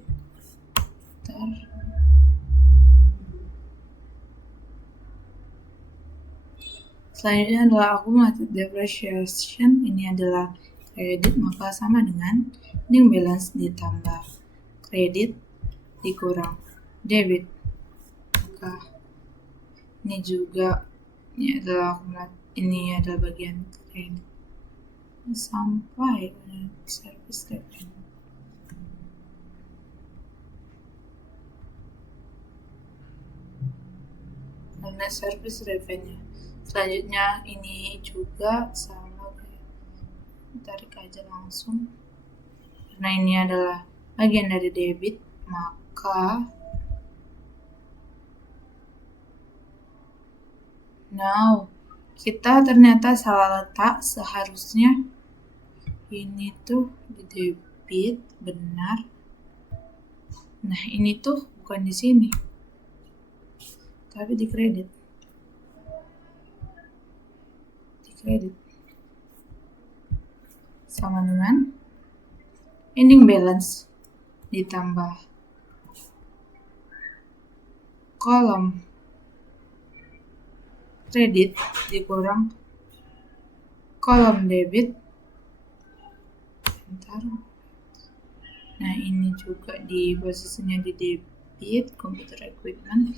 Selanjutnya adalah accumulated depreciation. Ini adalah kredit, maka sama dengan ending balance ditambah kredit dikurang debit. Maka ini juga ini adalah bagian kredit sampai service revenue. Karena service revenue. Selanjutnya ini juga salah, tarik aja langsung karena ini adalah bagian dari debit, maka kita ternyata salah letak. Seharusnya ini tuh di debit, benar. Nah ini tuh bukan di sini, tapi di kredit. Sama dengan ending balance ditambah kolom kredit dikurang kolom debit. Nah, ini juga di posisinya di debit, computer equipment.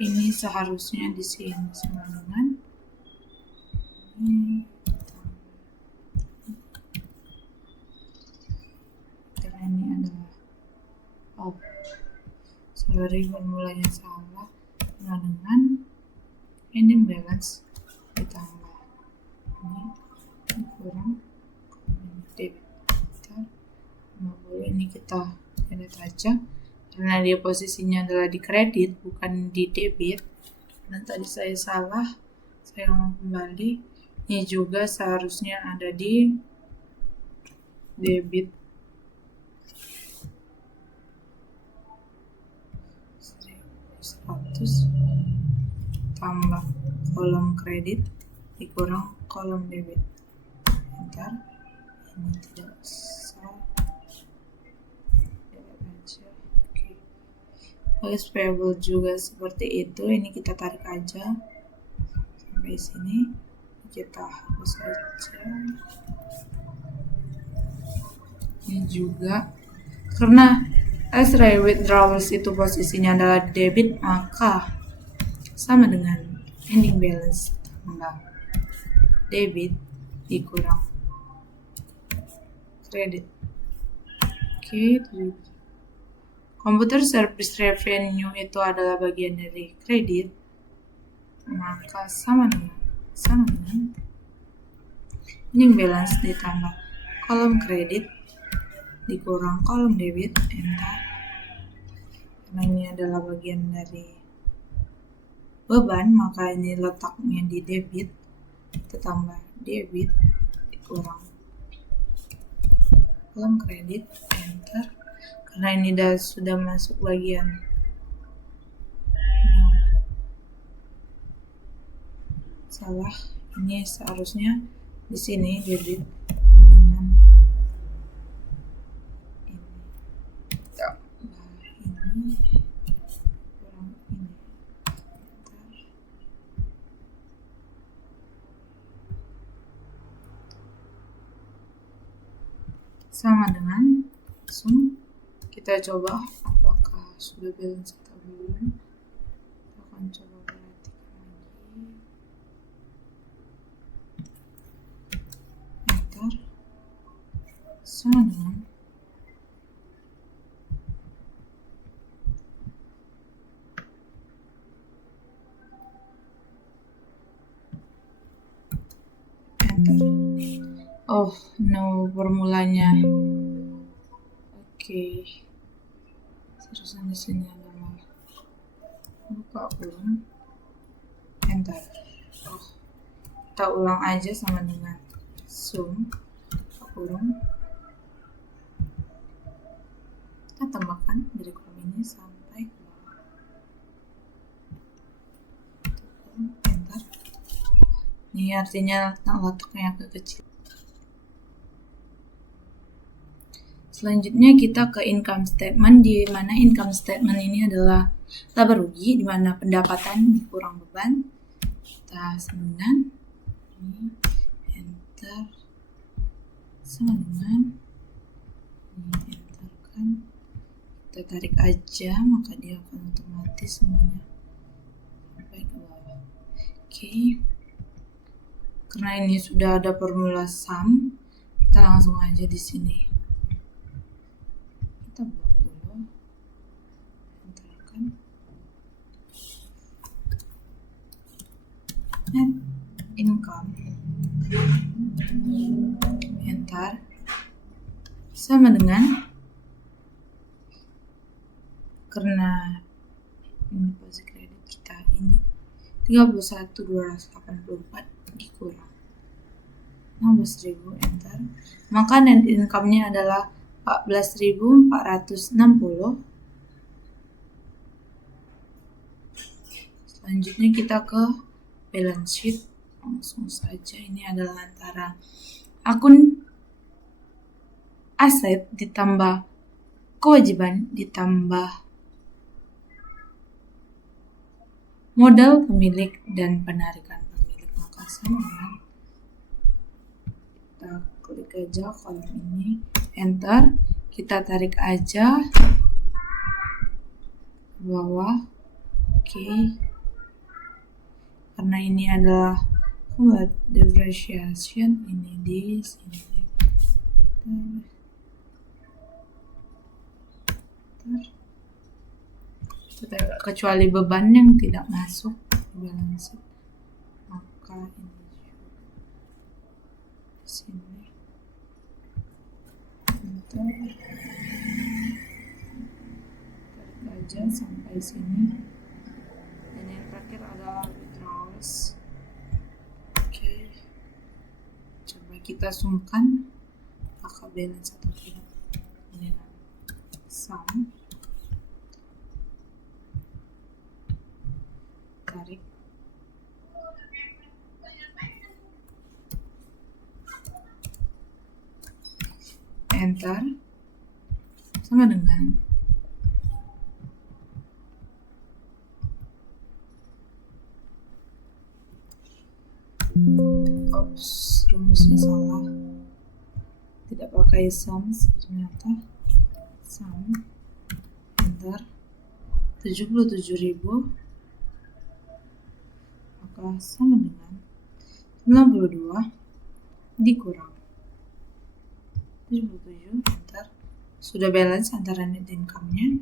Ini seharusnya di sini sama dengan ini. Karena ini adalah sorry, formulanya salah. Sama dengan ending balance ditambah ini kurang debit. Ini kita edit aja karena dia posisinya adalah di kredit bukan di debit. Dan tadi saya salah, saya mau kembali. Ini juga seharusnya ada di debit. 100 tambah kolom kredit dikurang kolom debit. Enter. Ini tidak bisa. List payable juga seperti itu. Ini kita tarik aja sampai sini, kita hapus aja. Ini juga karena as withdrawals itu posisinya adalah debit, maka sama dengan ending balance tambah debit dikurang kredit. Oke, computer service revenue itu adalah bagian dari kredit, maka sama dengan ending balance ditambah kolom kredit dikurang kolom debit. Enter. Karena ini adalah bagian dari beban, maka ini letaknya di debit, kita tambah debit dikurang kolom kredit. Enter. Karena ini sudah masuk bagian salah, ini seharusnya di sini debit dengan ini tambah ini kurang ini. Sama dengan langsung kita coba apakah sudah balance atau belum. Kita akan coba perhatikan lagi. Enter. Sama dengan enter. Oh no, formulanya. Oke. Seharusnya di sini adalah buka kurung. Enter. Oh, kita ulang aja sama dengan sum buka kurung. Kita tambahkan dari kolom ini sampai ke bawah. Enter. Ini artinya letaknya agak kecil. Selanjutnya kita ke income statement, di mana income statement ini adalah laba rugi, di mana pendapatan dikurang beban. Kita dengan ini, enter, sama dengan ini, enter kan. Kita tarik aja, maka dia akan otomatis semuanya sampai ke bawah. Oke. Karena ini sudah ada formula sum, kita langsung aja di sini. Kita blok dulu, enterkan, net income, enter, sama dengan, karena ini posisi kredit kita ini 31.284 dikurang 16.000, enter, maka net income-nya adalah 14.460. Selanjutnya kita ke balance sheet. Langsung saja, ini adalah antara akun aset ditambah kewajiban ditambah modal pemilik dan penarikan pemilik. Maka sama, kita klik aja kolom ini, enter. kita tarik aja ke bawah. Oke. Karena ini adalah depreciation, ini di sini. Kecuali beban yang tidak masuk di balance sheet, maka ini juga sini. Tarik aja sampai sini. Dan yang terakhir adalah withdrawals. Oke. Coba kita sumkan apakah balance atau tidak. Ini sum. Tarik. Enter. Sama dengan rumusnya salah, tidak pakai sum, ternyata sum. Enter. 77.000 maka sama dengan 92 dikurang 77. Enter. Sudah balance antara net income-nya,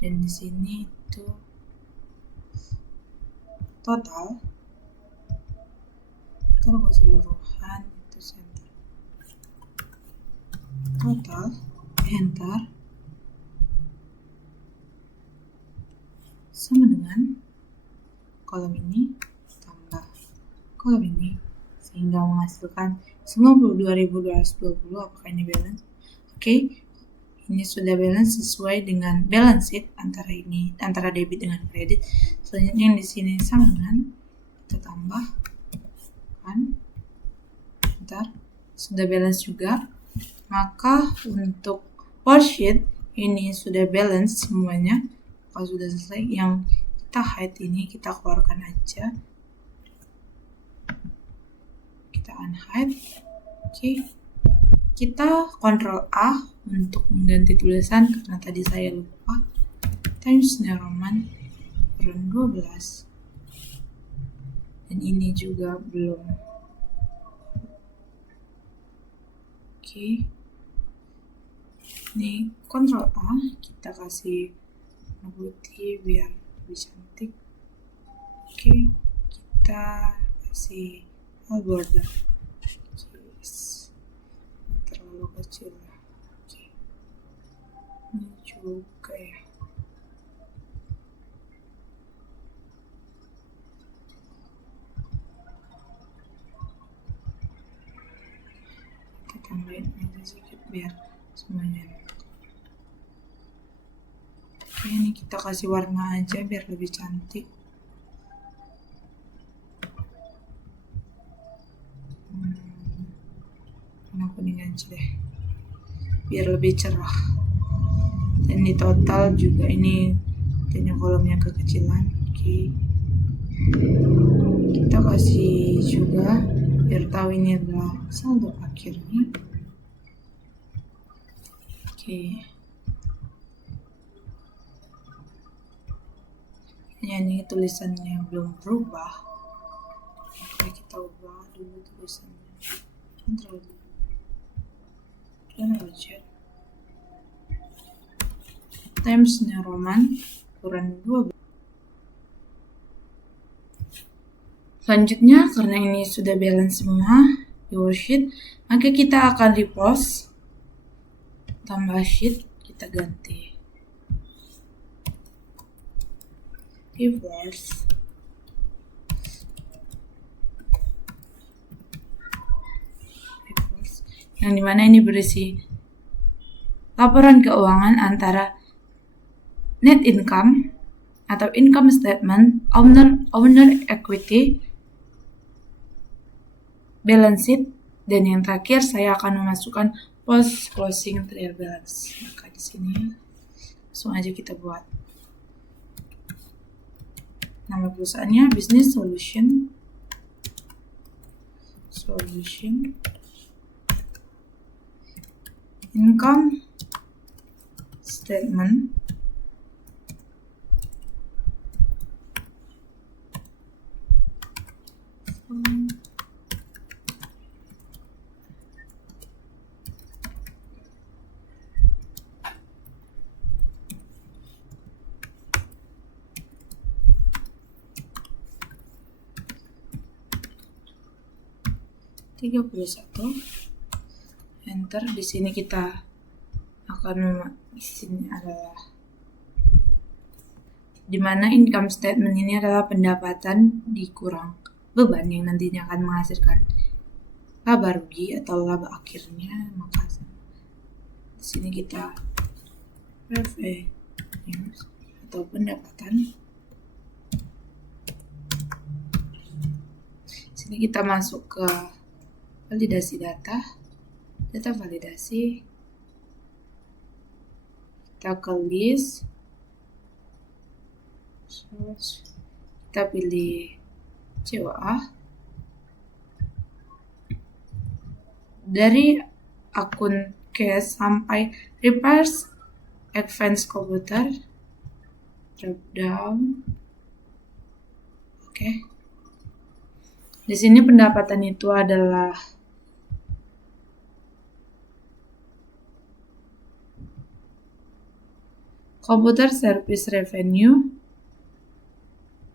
dan di sini itu total keseluruhan itu center. Total. Enter. Sama dengan kolom ini tambah kolom ini, sehingga menghasilkan 92.220. Apakah ini balance? Oke. Ini sudah balance sesuai dengan balance sheet antara debit dengan kredit. Selanjutnya yang di sini sama dengan kita tambah kan. Ntar sudah balance juga. Maka untuk worksheet ini sudah balance semuanya. Kalau sudah selesai, yang kita hide ini kita keluarkan aja. Kita unhide. Oke. Kita Ctrl A untuk mengganti tulisan karena tadi saya lupa. Times New Roman kurang 12. Dan ini juga belum. Oke. Ini Ctrl A, kita kasih putih biar lebih cantik. Oke. Kita kasih border. Terlalu kecil. Oke. Ini juga ya. Kita tambahin aja sedikit biar semuanya. Oke, ini kita kasih warna aja biar lebih cantik. Warna kuning aja deh, biar lebih cerah. Dan di total juga ini punya kolomnya kekecilan. Oke. Kita kasih juga biar tahu ini adalah saldo akhirnya. Oke. Ya, ini tulisannya belum berubah. Oke, kita ubah dulu tulisannya. Ctrl D. Times New Roman kurang 12. Selanjutnya, karena ini sudah balance semua di worksheet, maka kita akan repost tambah sheet, kita ganti reverse. Yang dimana ini berisi laporan keuangan antara net income atau income statement, owner equity, balance sheet, dan yang terakhir saya akan memasukkan post closing trial balance. Maka di sini langsung aja kita buat. Nama perusahaannya Business Solution. Income statement. Enter. Di sini kita akan di sini adalah dimana income statement ini adalah pendapatan dikurang beban yang nantinya akan menghasilkan laba rugi atau laba akhirnya. Maka di sini kita revenue atau pendapatan. Di sini kita masuk ke validasi data validasi, kita ke list, search, kita pilih COA. Dari akun cash sampai repairs advance komputer, drop down. Oke. Di sini pendapatan itu adalah komputer service revenue.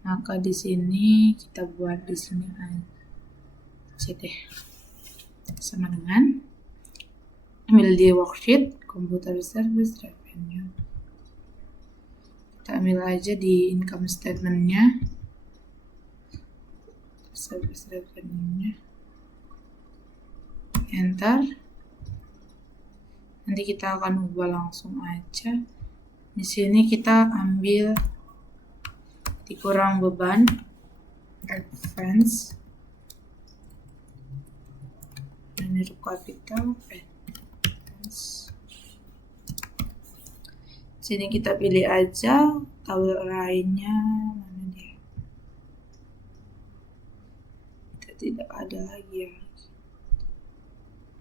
Maka di sini kita buat di sini aja deh. Sama dengan ambil di worksheet computer service revenue. Kita ambil aja di income statement-nya. Service revenue-nya. Enter. Nanti kita akan ubah langsung aja. Di sini kita ambil dikurang beban advance ini capital advance. Sini kita pilih aja tabel lainnya mana dia. Kita tidak ada lagi ya.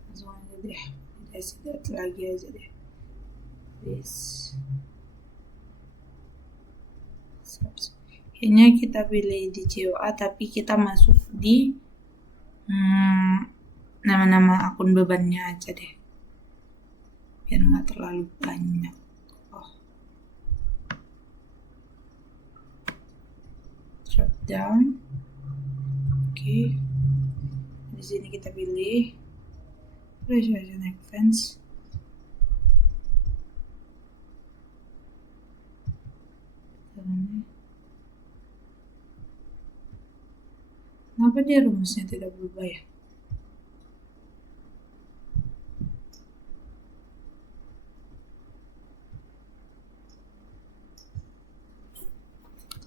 Langsung aja deh. Tidak lagi aja deh. This. Kayaknya kita pilih di COA tapi kita masuk di nama-nama akun bebannya aja deh biar nggak terlalu banyak. Drop down. Oke. Di sini kita pilih registration advance. Kenapa dia rumusnya tidak berubah ya?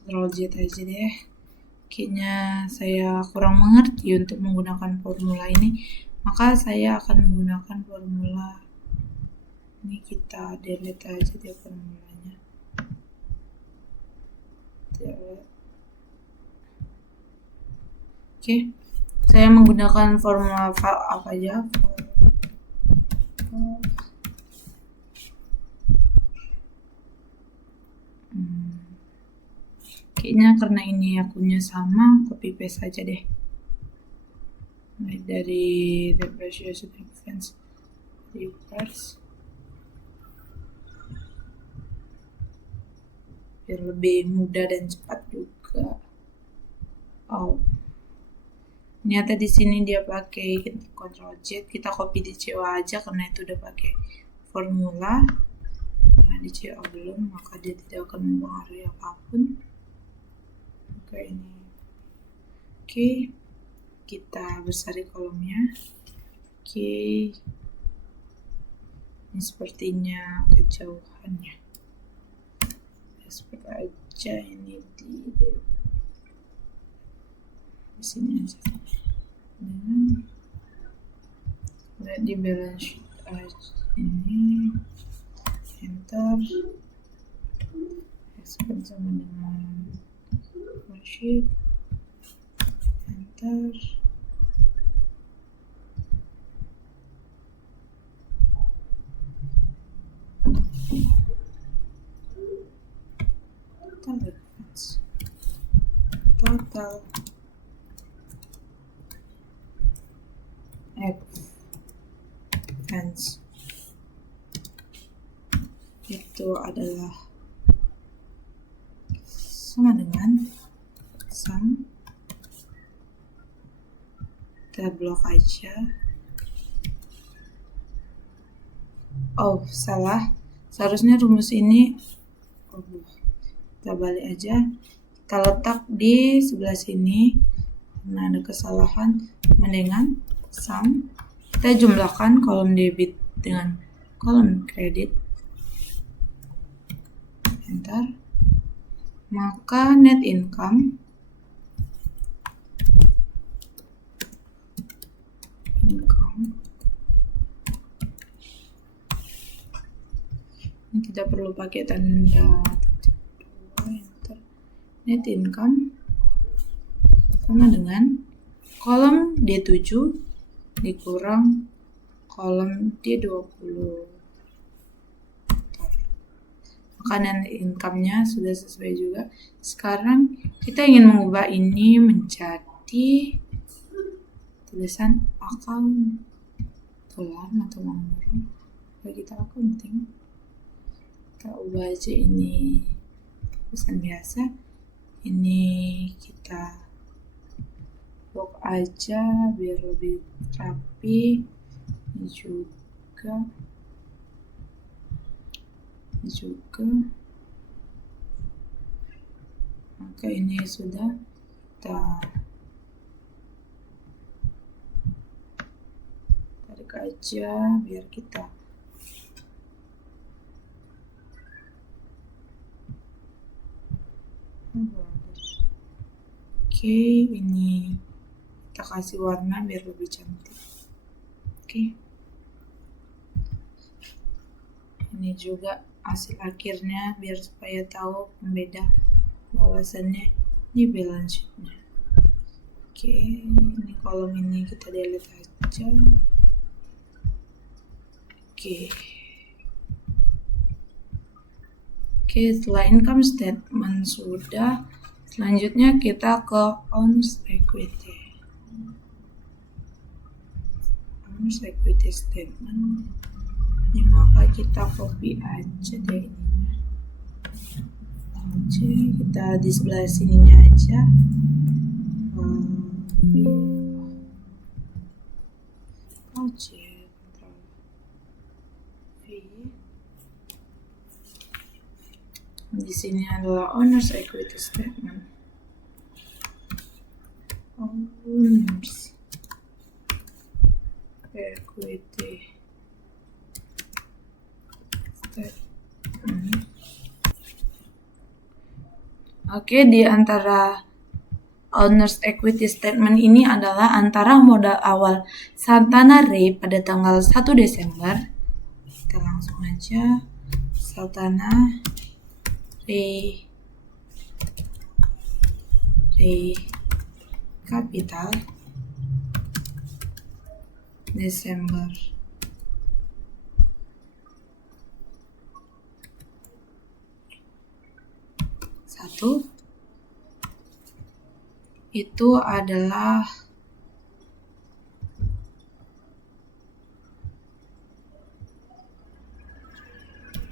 Ctrl Z aja deh. Kayaknya saya kurang mengerti untuk menggunakan formula ini, maka saya akan menggunakan formula ini. Kita delete aja deh formulanya. Oke, saya menggunakan formula apa aja? Kayaknya karena ini akunnya sama, copy paste aja deh. Mulai dari depreciation expense, repairs, biar lebih mudah dan cepat juga. Ternyata di sini dia pakai Ctrl Z, kita copy di COA aja karena itu udah pakai formula. Karena di COA belum, maka dia tidak akan mempengaruhi apapun. Oke, ini. Oke, kita besari kolomnya. Oke, ini sepertinya kejauhannya. Seperti aja ini di sini aja. Lihat di balance sheet ini, enter, expand sama dengan worksheet, enter. capital expense itu adalah sama dengan sum. Kita blok aja. Oh, salah. Seharusnya rumus ini kita balik aja. Kita letak di sebelah sini karena ada kesalahan. Sama dengan sum. Kita jumlahkan kolom debit dengan kolom kredit. Enter. Maka net income ini kita perlu pakai tanda enter. Net income sama dengan kolom D7 dikurang kolom D20. Maka net income-nya sudah sesuai juga. Sekarang kita ingin mengubah ini menjadi tulisan account atau nomor. Kalau kita accounting, kita ubah aja ini tulisan biasa. Ini kita blok aja biar lebih rapi. Ini juga maka ini sudah kita tarik aja biar kita oke, ini kita kasih warna biar lebih cantik. Oke. Ini juga hasil akhirnya biar supaya tahu pembeda bahwasannya ini balance sheet-nya. Oke, ini kolom ini kita delete aja. Oke, setelah income statement sudah, selanjutnya kita ke owner's equity. Owner's equity statement. Ini maka kita copy aja deh ininya. Kita di sebelah sininya aja. Ctrl V. Di sini adalah owner's equity statement. Owner's equity. Oke, di antara owner's equity statement ini adalah antara modal awal Santana Re pada tanggal 1 Desember. Kita langsung aja Santana Re Capital Desember. Itu adalah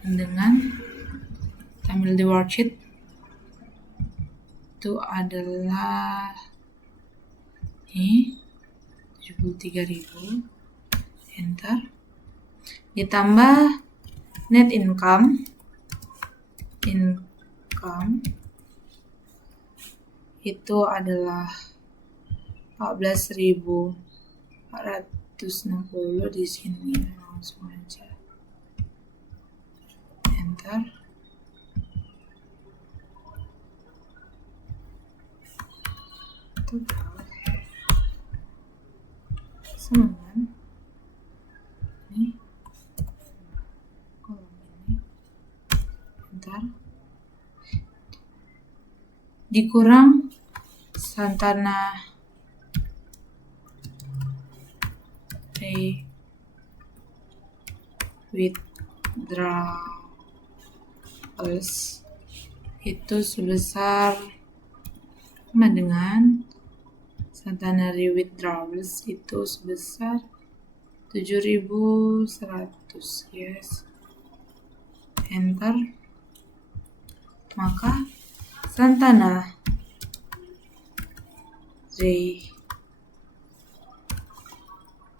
dengan ambil di worksheet itu adalah ini 73.000, enter, ditambah net income itu adalah 14.460 di sini, langsung aja enter. Sama ini kolom ini enter, dikurang Santana Pay withdrawals itu sebesar sama dengan Centenary withdrawals itu sebesar 7.100. Yes. Enter. Maka Centenary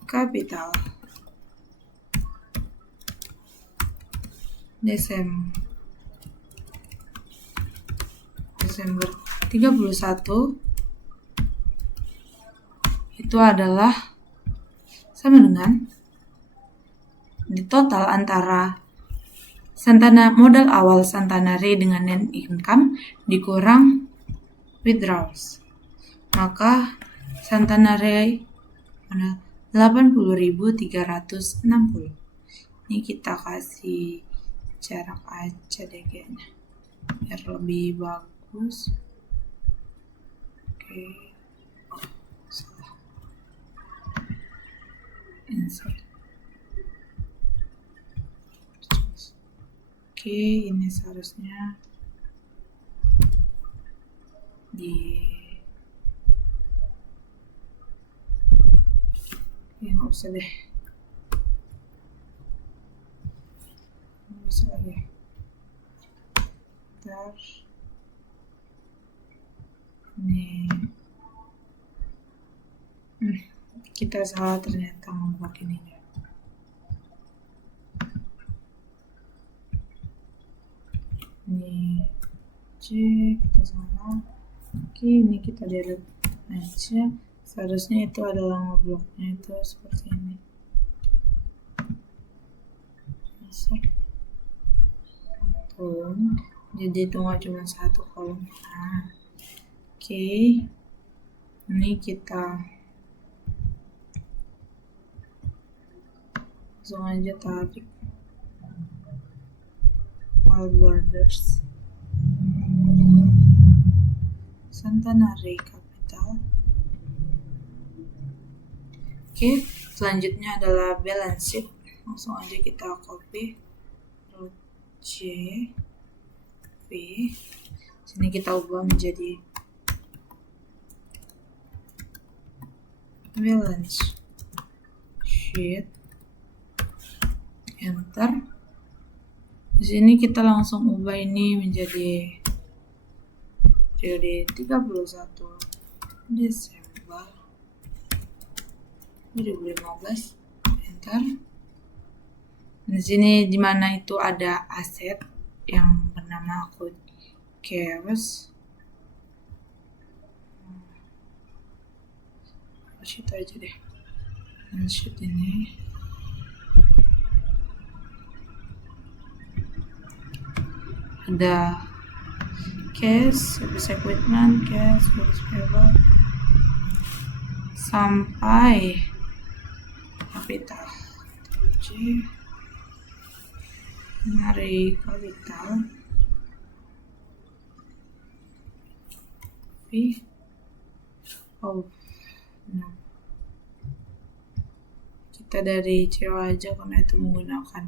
Capital Desember 31 itu adalah sama dengan di total antara modal awal Centenary dengan net income dikurang withdrawals. Maka Centenary 80.360. Ini kita kasih jarak aja deh kayaknya biar lebih bagus. Oke. Salah. Insert. Oke, ini seharusnya nggak usah deh. Nggak usah lagi. Ntar. Nih. Kita salah ternyata ngubah ininya. Ini kita salah. Oke, ini kita delete aja. Seharusnya itu adalah ngebloknya itu seperti ini. Insert. Jadi itu nggak cuma satu kolom. Oke. Ini kita langsung aja tarik all borders Centenary Capital. Oke, selanjutnya adalah balance sheet. Langsung aja kita copy C V. Sini kita ubah menjadi balance sheet. Enter. Di sini kita langsung ubah ini menjadi periode 31 Desember 2015. Enter. Di sini dimana itu ada aset yang bernama account cares. Sheet aja deh. Sheet ini. Ada cash, service equipment, cash, service payable, sampai capital. Mari capital. No. Kita dari cewek aja karena itu menggunakan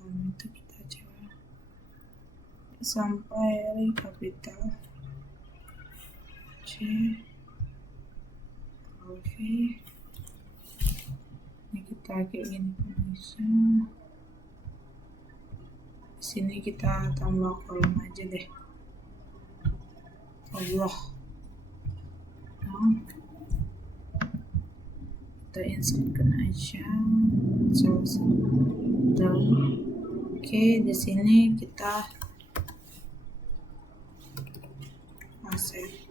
itu kita cewek. Sampai capital C ini kita kayak gini bisa. Di sini kita tambah kolom aja deh. Allah. Kita insertkan aja. Oke, di sini kita aset.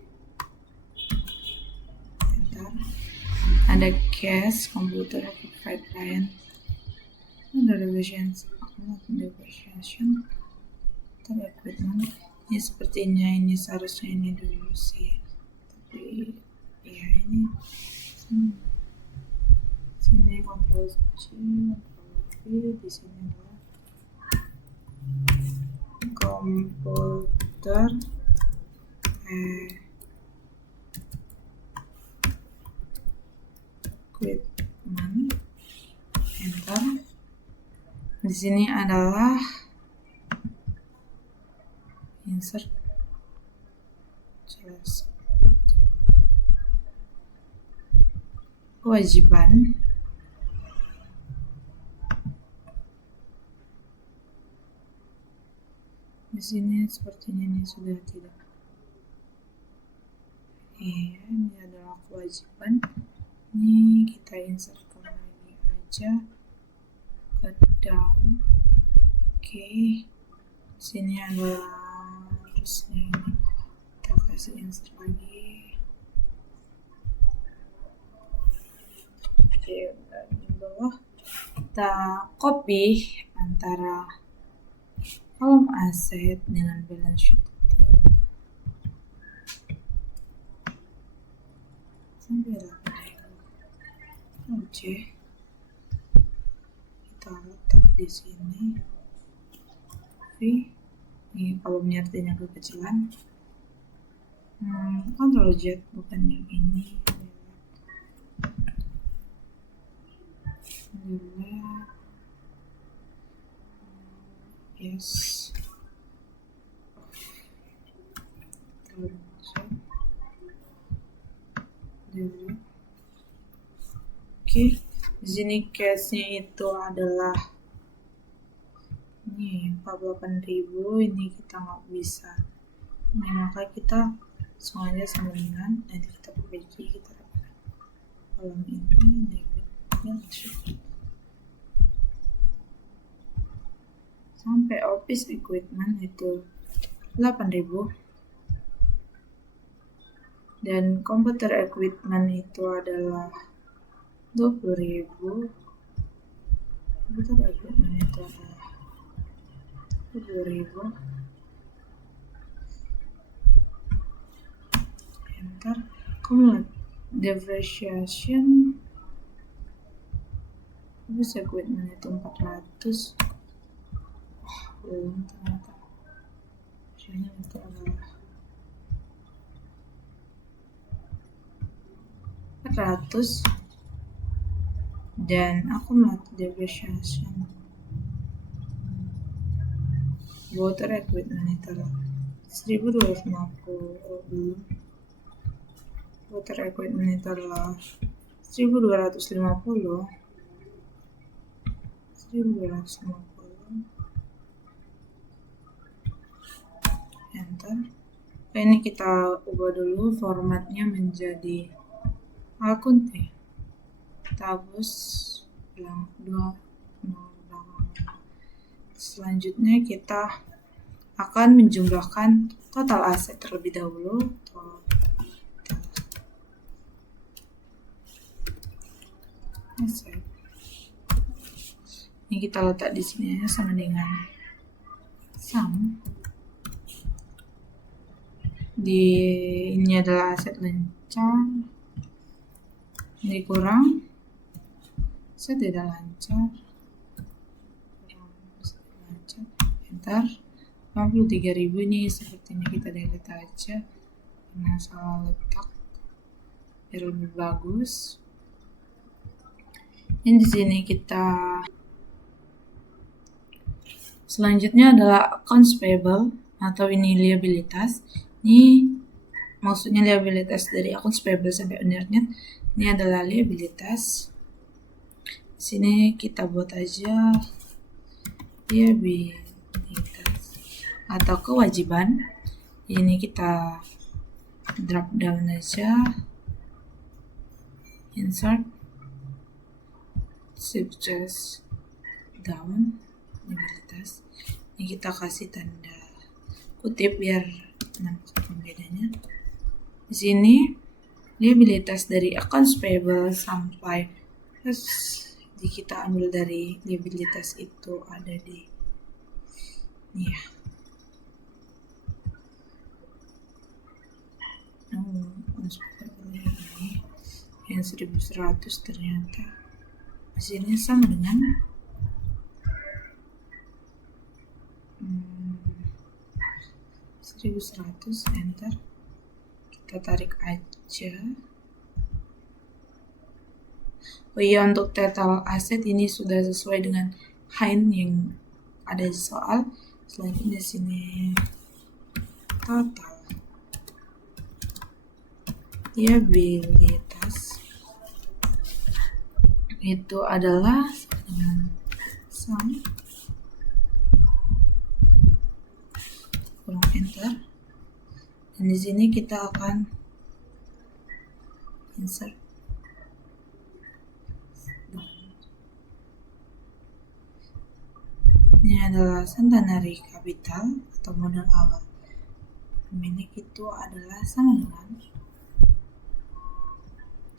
Bentar. Ada cash, komputer, occupied client, ada negotiation, equipment. Ini sepertinya ini seharusnya ini dulu sih, tapi ya ini sini kontrol C, kontrol V, di sini adalah komputer equipment. Enter. Di sini adalah insert jelas kewajiban. Di sini sepertinya ini sudah tidak. Iya, ini adalah kewajiban. Ini kita insertkan lagi aja ke down. Oke, sini adalah harusnya ini kita kasih insert lagi. Oke, di bawah kita copy antara kolom aset dengan balance sheet sampai oke, kita letak di sini. Ini kolomnya artinya kekecilan. Ctrl Z, bukan yang ini. Yes. Oke, di sini case-nya itu adalah ini 48.000, ini kita nggak bisa. Ini maka kita sengaja sama dengan nanti kita perbaiki, kita dapatkan kolom ini debit sampai office equipment itu 8.000 dan komputer equipment itu adalah 20.000. Komputer equipment itu adalah 20.000. Enter. Kemudian depreciation office equipment itu 400. Belum ternyata. Hasilnya itu adalah 400 dan accumulated depreciation water equipment itu 1.250. Belum. Water equipment itu adalah 1.250. Enter. Ini kita ubah dulu formatnya menjadi akunting. Tabus bilang 2 selanjutnya kita akan menjumlahkan total aset terlebih dahulu. Aset. Ini kita letak di sini sama dengan sum. Ini adalah aset lancar. Ini kurang. Aset tidak lancar. Enter. 53.000 ini sepertinya kita delete aja karena salah letak biar lebih bagus. Ini di sini kita selanjutnya adalah accounts payable atau ini liabilitas. Ini maksudnya liabilitas dari accounts payable sampai owner-nya. Ini adalah liabilitas. Di sini kita buat aja liabilitas atau kewajiban. Ini kita drop down aja, insert, shift down, liabilitas. Ini kita kasih tanda kutip biar nampak pembedanya. Di sini liabilitas dari accounts payable sampai kita ambil dari liabilitas itu ada di ini ya. Ini yang 1.100 ternyata di sini sama dengan 1.100. Enter, kita tarik aja. Oh iya, untuk total aset ini sudah sesuai dengan HIN yang ada di soal. Selanjutnya di sini total liabilitas itu adalah dengan sum, enter, dan di sini kita akan insert ini adalah centenary capital atau modal awal. Pemilik itu adalah sama dengan,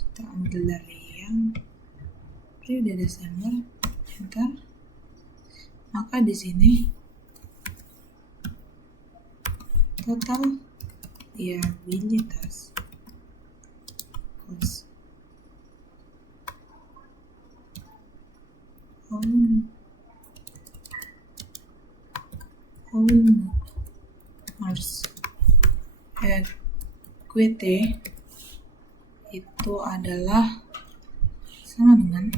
kita ambil dari yang periode Desember, enter, maka di sini total liabilitas cost owners equity itu adalah sama dengan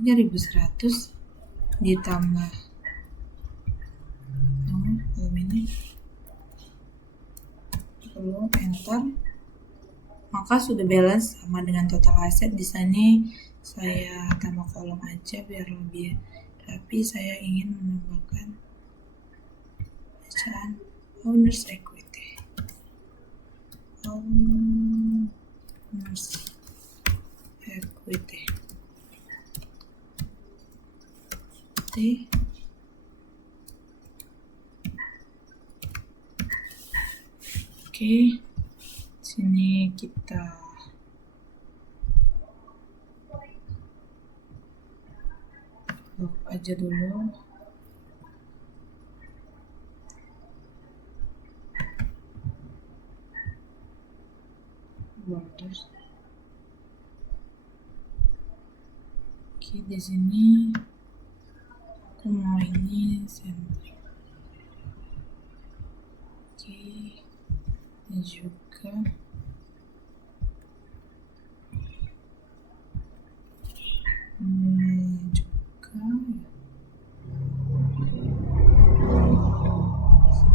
3.100 ditambah kolom ini, lalu enter, maka sudah balance sama dengan total aset. Di sini saya tambah kolom aja biar lebih rapi. Saya ingin menambahkan bacaan owners equity. Oke, sini kita lock aja dulu. Borders. Oke, di sini aku mau ini centric. Oke, dan juga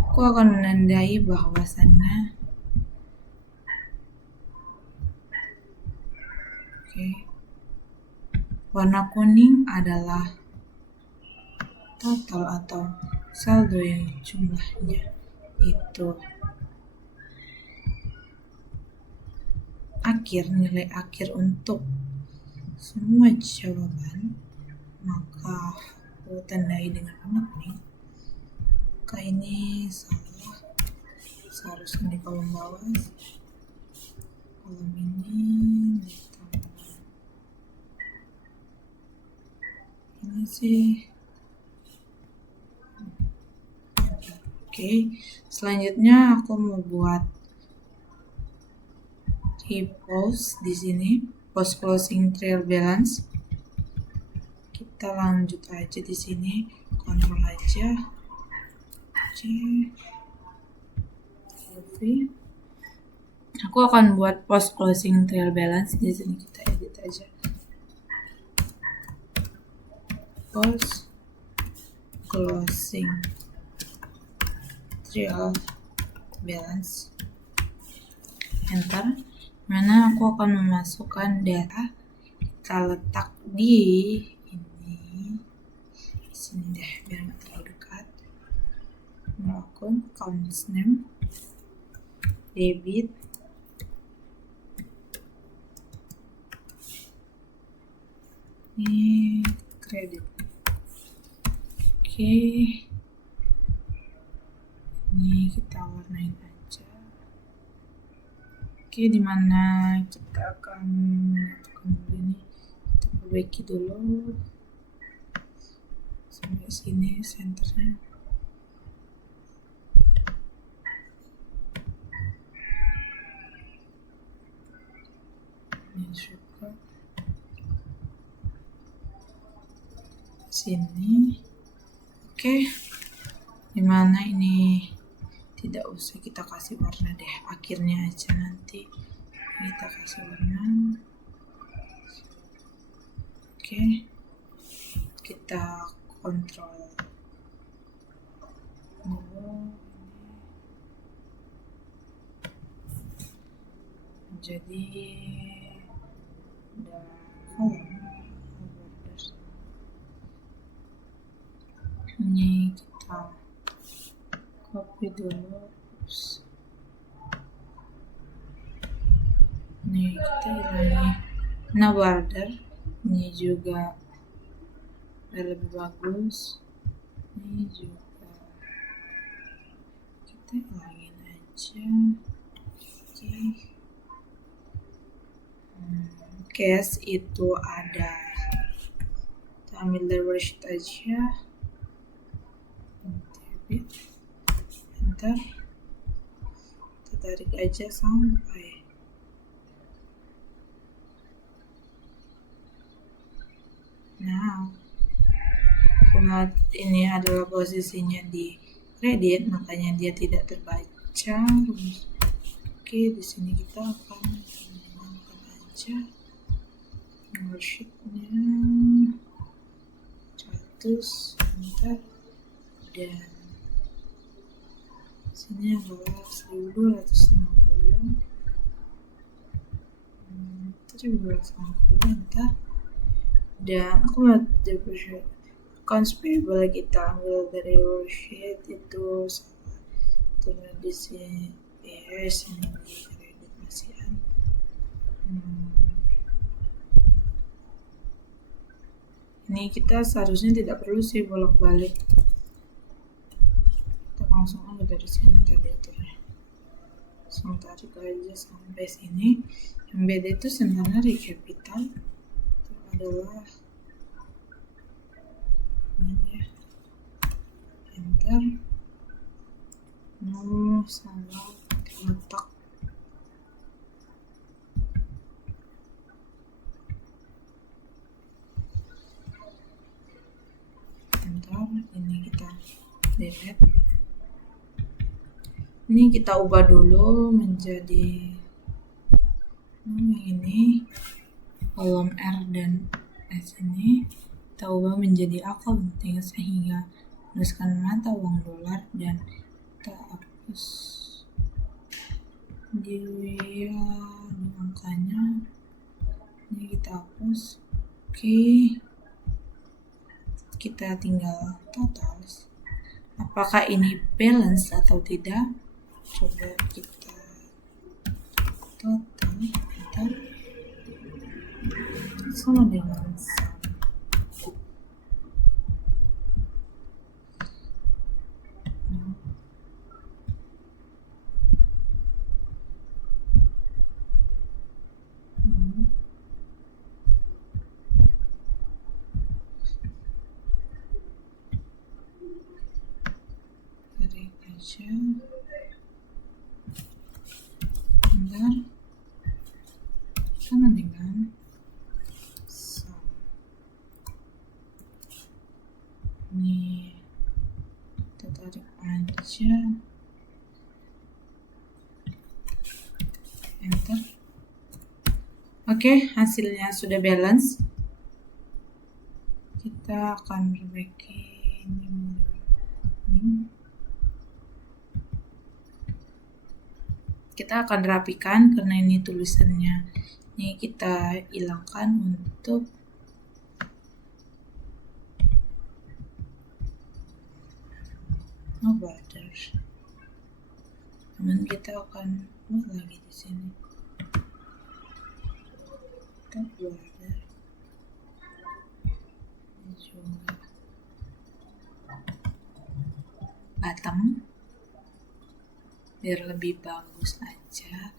aku akan menandai bahwasannya warna kuning adalah total atau saldo yang jumlahnya itu nilai akhir untuk semua jawaban, maka aku tandai dengan warna kuning. Maka ini salah, seharusnya di kolom bawah, kolom ini ditambah ini sih. Oke, selanjutnya aku mau buat post di sini, post closing trial balance. Kita lanjut aja di sini, kontrol aja, aku akan buat post closing trial balance di sini. Kita edit aja, post closing trial balance, enter. Mana aku akan memasukkan data, kita letak di sini deh biar nggak terlalu dekat. Melakukan accounts name, debit, ini kredit. Oke, ini kita warnain aja. Oke, dimana kita akan menyatukan dulu ini, kita perbaiki dulu sampai sini senternya. Ini juga sini. Oke, dimana ini tidak usah kita kasih warna deh, akhirnya aja nanti kita kasih warna. Oke, kita kontrol dulu. Jadi copy dulu. Nih kita hilangin. Nah border ini juga biar lebih bagus. Ini juga kita hilangin aja. Oke. Case itu ada. Kita ambil dari worksheet aja. Enter. Kita tarik aja sampai. Nah, kalau ini adalah posisinya di kredit, makanya dia tidak terbaca. Oke, di sini kita akan menambahkan aja worksheetnya 100, enter, dan sini adalah 1260, 1260, enter. Dan aku mau deposit accounts payable kita ambil dari worksheet itu turun di sini sini di kredit masih ada. Ini kita seharusnya tidak perlu sih bolak-balik, kita langsung ambil dari sini tadi aturnya, langsung tarik aja sampai sini. Yang beda itu sebenarnya di capital adalah ini ya, enter, sama letak enter, ini kita delete, ini kita ubah dulu menjadi ini kolom R dan S ini kita ubah menjadi accounting sehingga menuliskan mata uang dolar dan kita hapus di angkanya, ini kita hapus. Oke, kita tinggal total, apakah ini balance atau tidak, coba kita total, enter, sama dengan tarik aja, bentar, sama dengan ini kita tarik aja, enter. Oke, hasilnya sudah balance. Kita akan perbaiki ini. Kita akan rapikan karena ini tulisannya ini kita hilangkan untuk no border. Namun kita akan buat lagi di sini. Kita border. Ini juga bottom biar lebih bagus aja.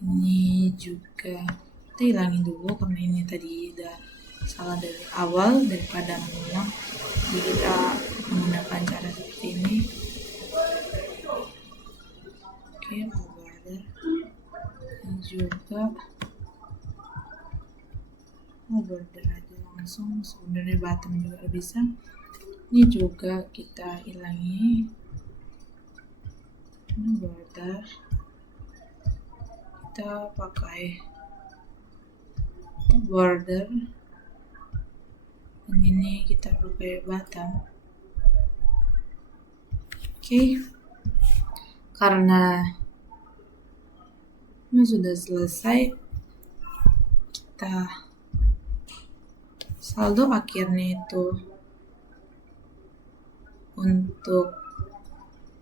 Ini juga kita hilangin dulu karena ini tadi udah salah dari awal daripada mengulang. Jadi kita menggunakan cara seperti ini. Oke, border. Ini juga border aja langsung, sebenarnya bottom juga bisa. Ini juga kita hilangi, ini border, kita pakai border, dan ini kita pakai bottom. Oke, karena ini sudah selesai, kita saldo akhirnya itu untuk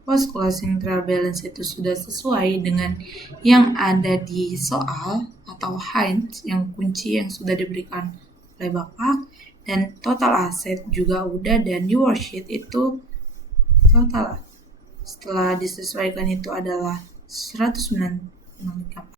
post closing trial balance itu sudah sesuai dengan yang ada di soal atau hint yang kunci yang sudah diberikan oleh Bapak, dan total aset juga udah, dan di worksheet itu total setelah disesuaikan itu adalah 195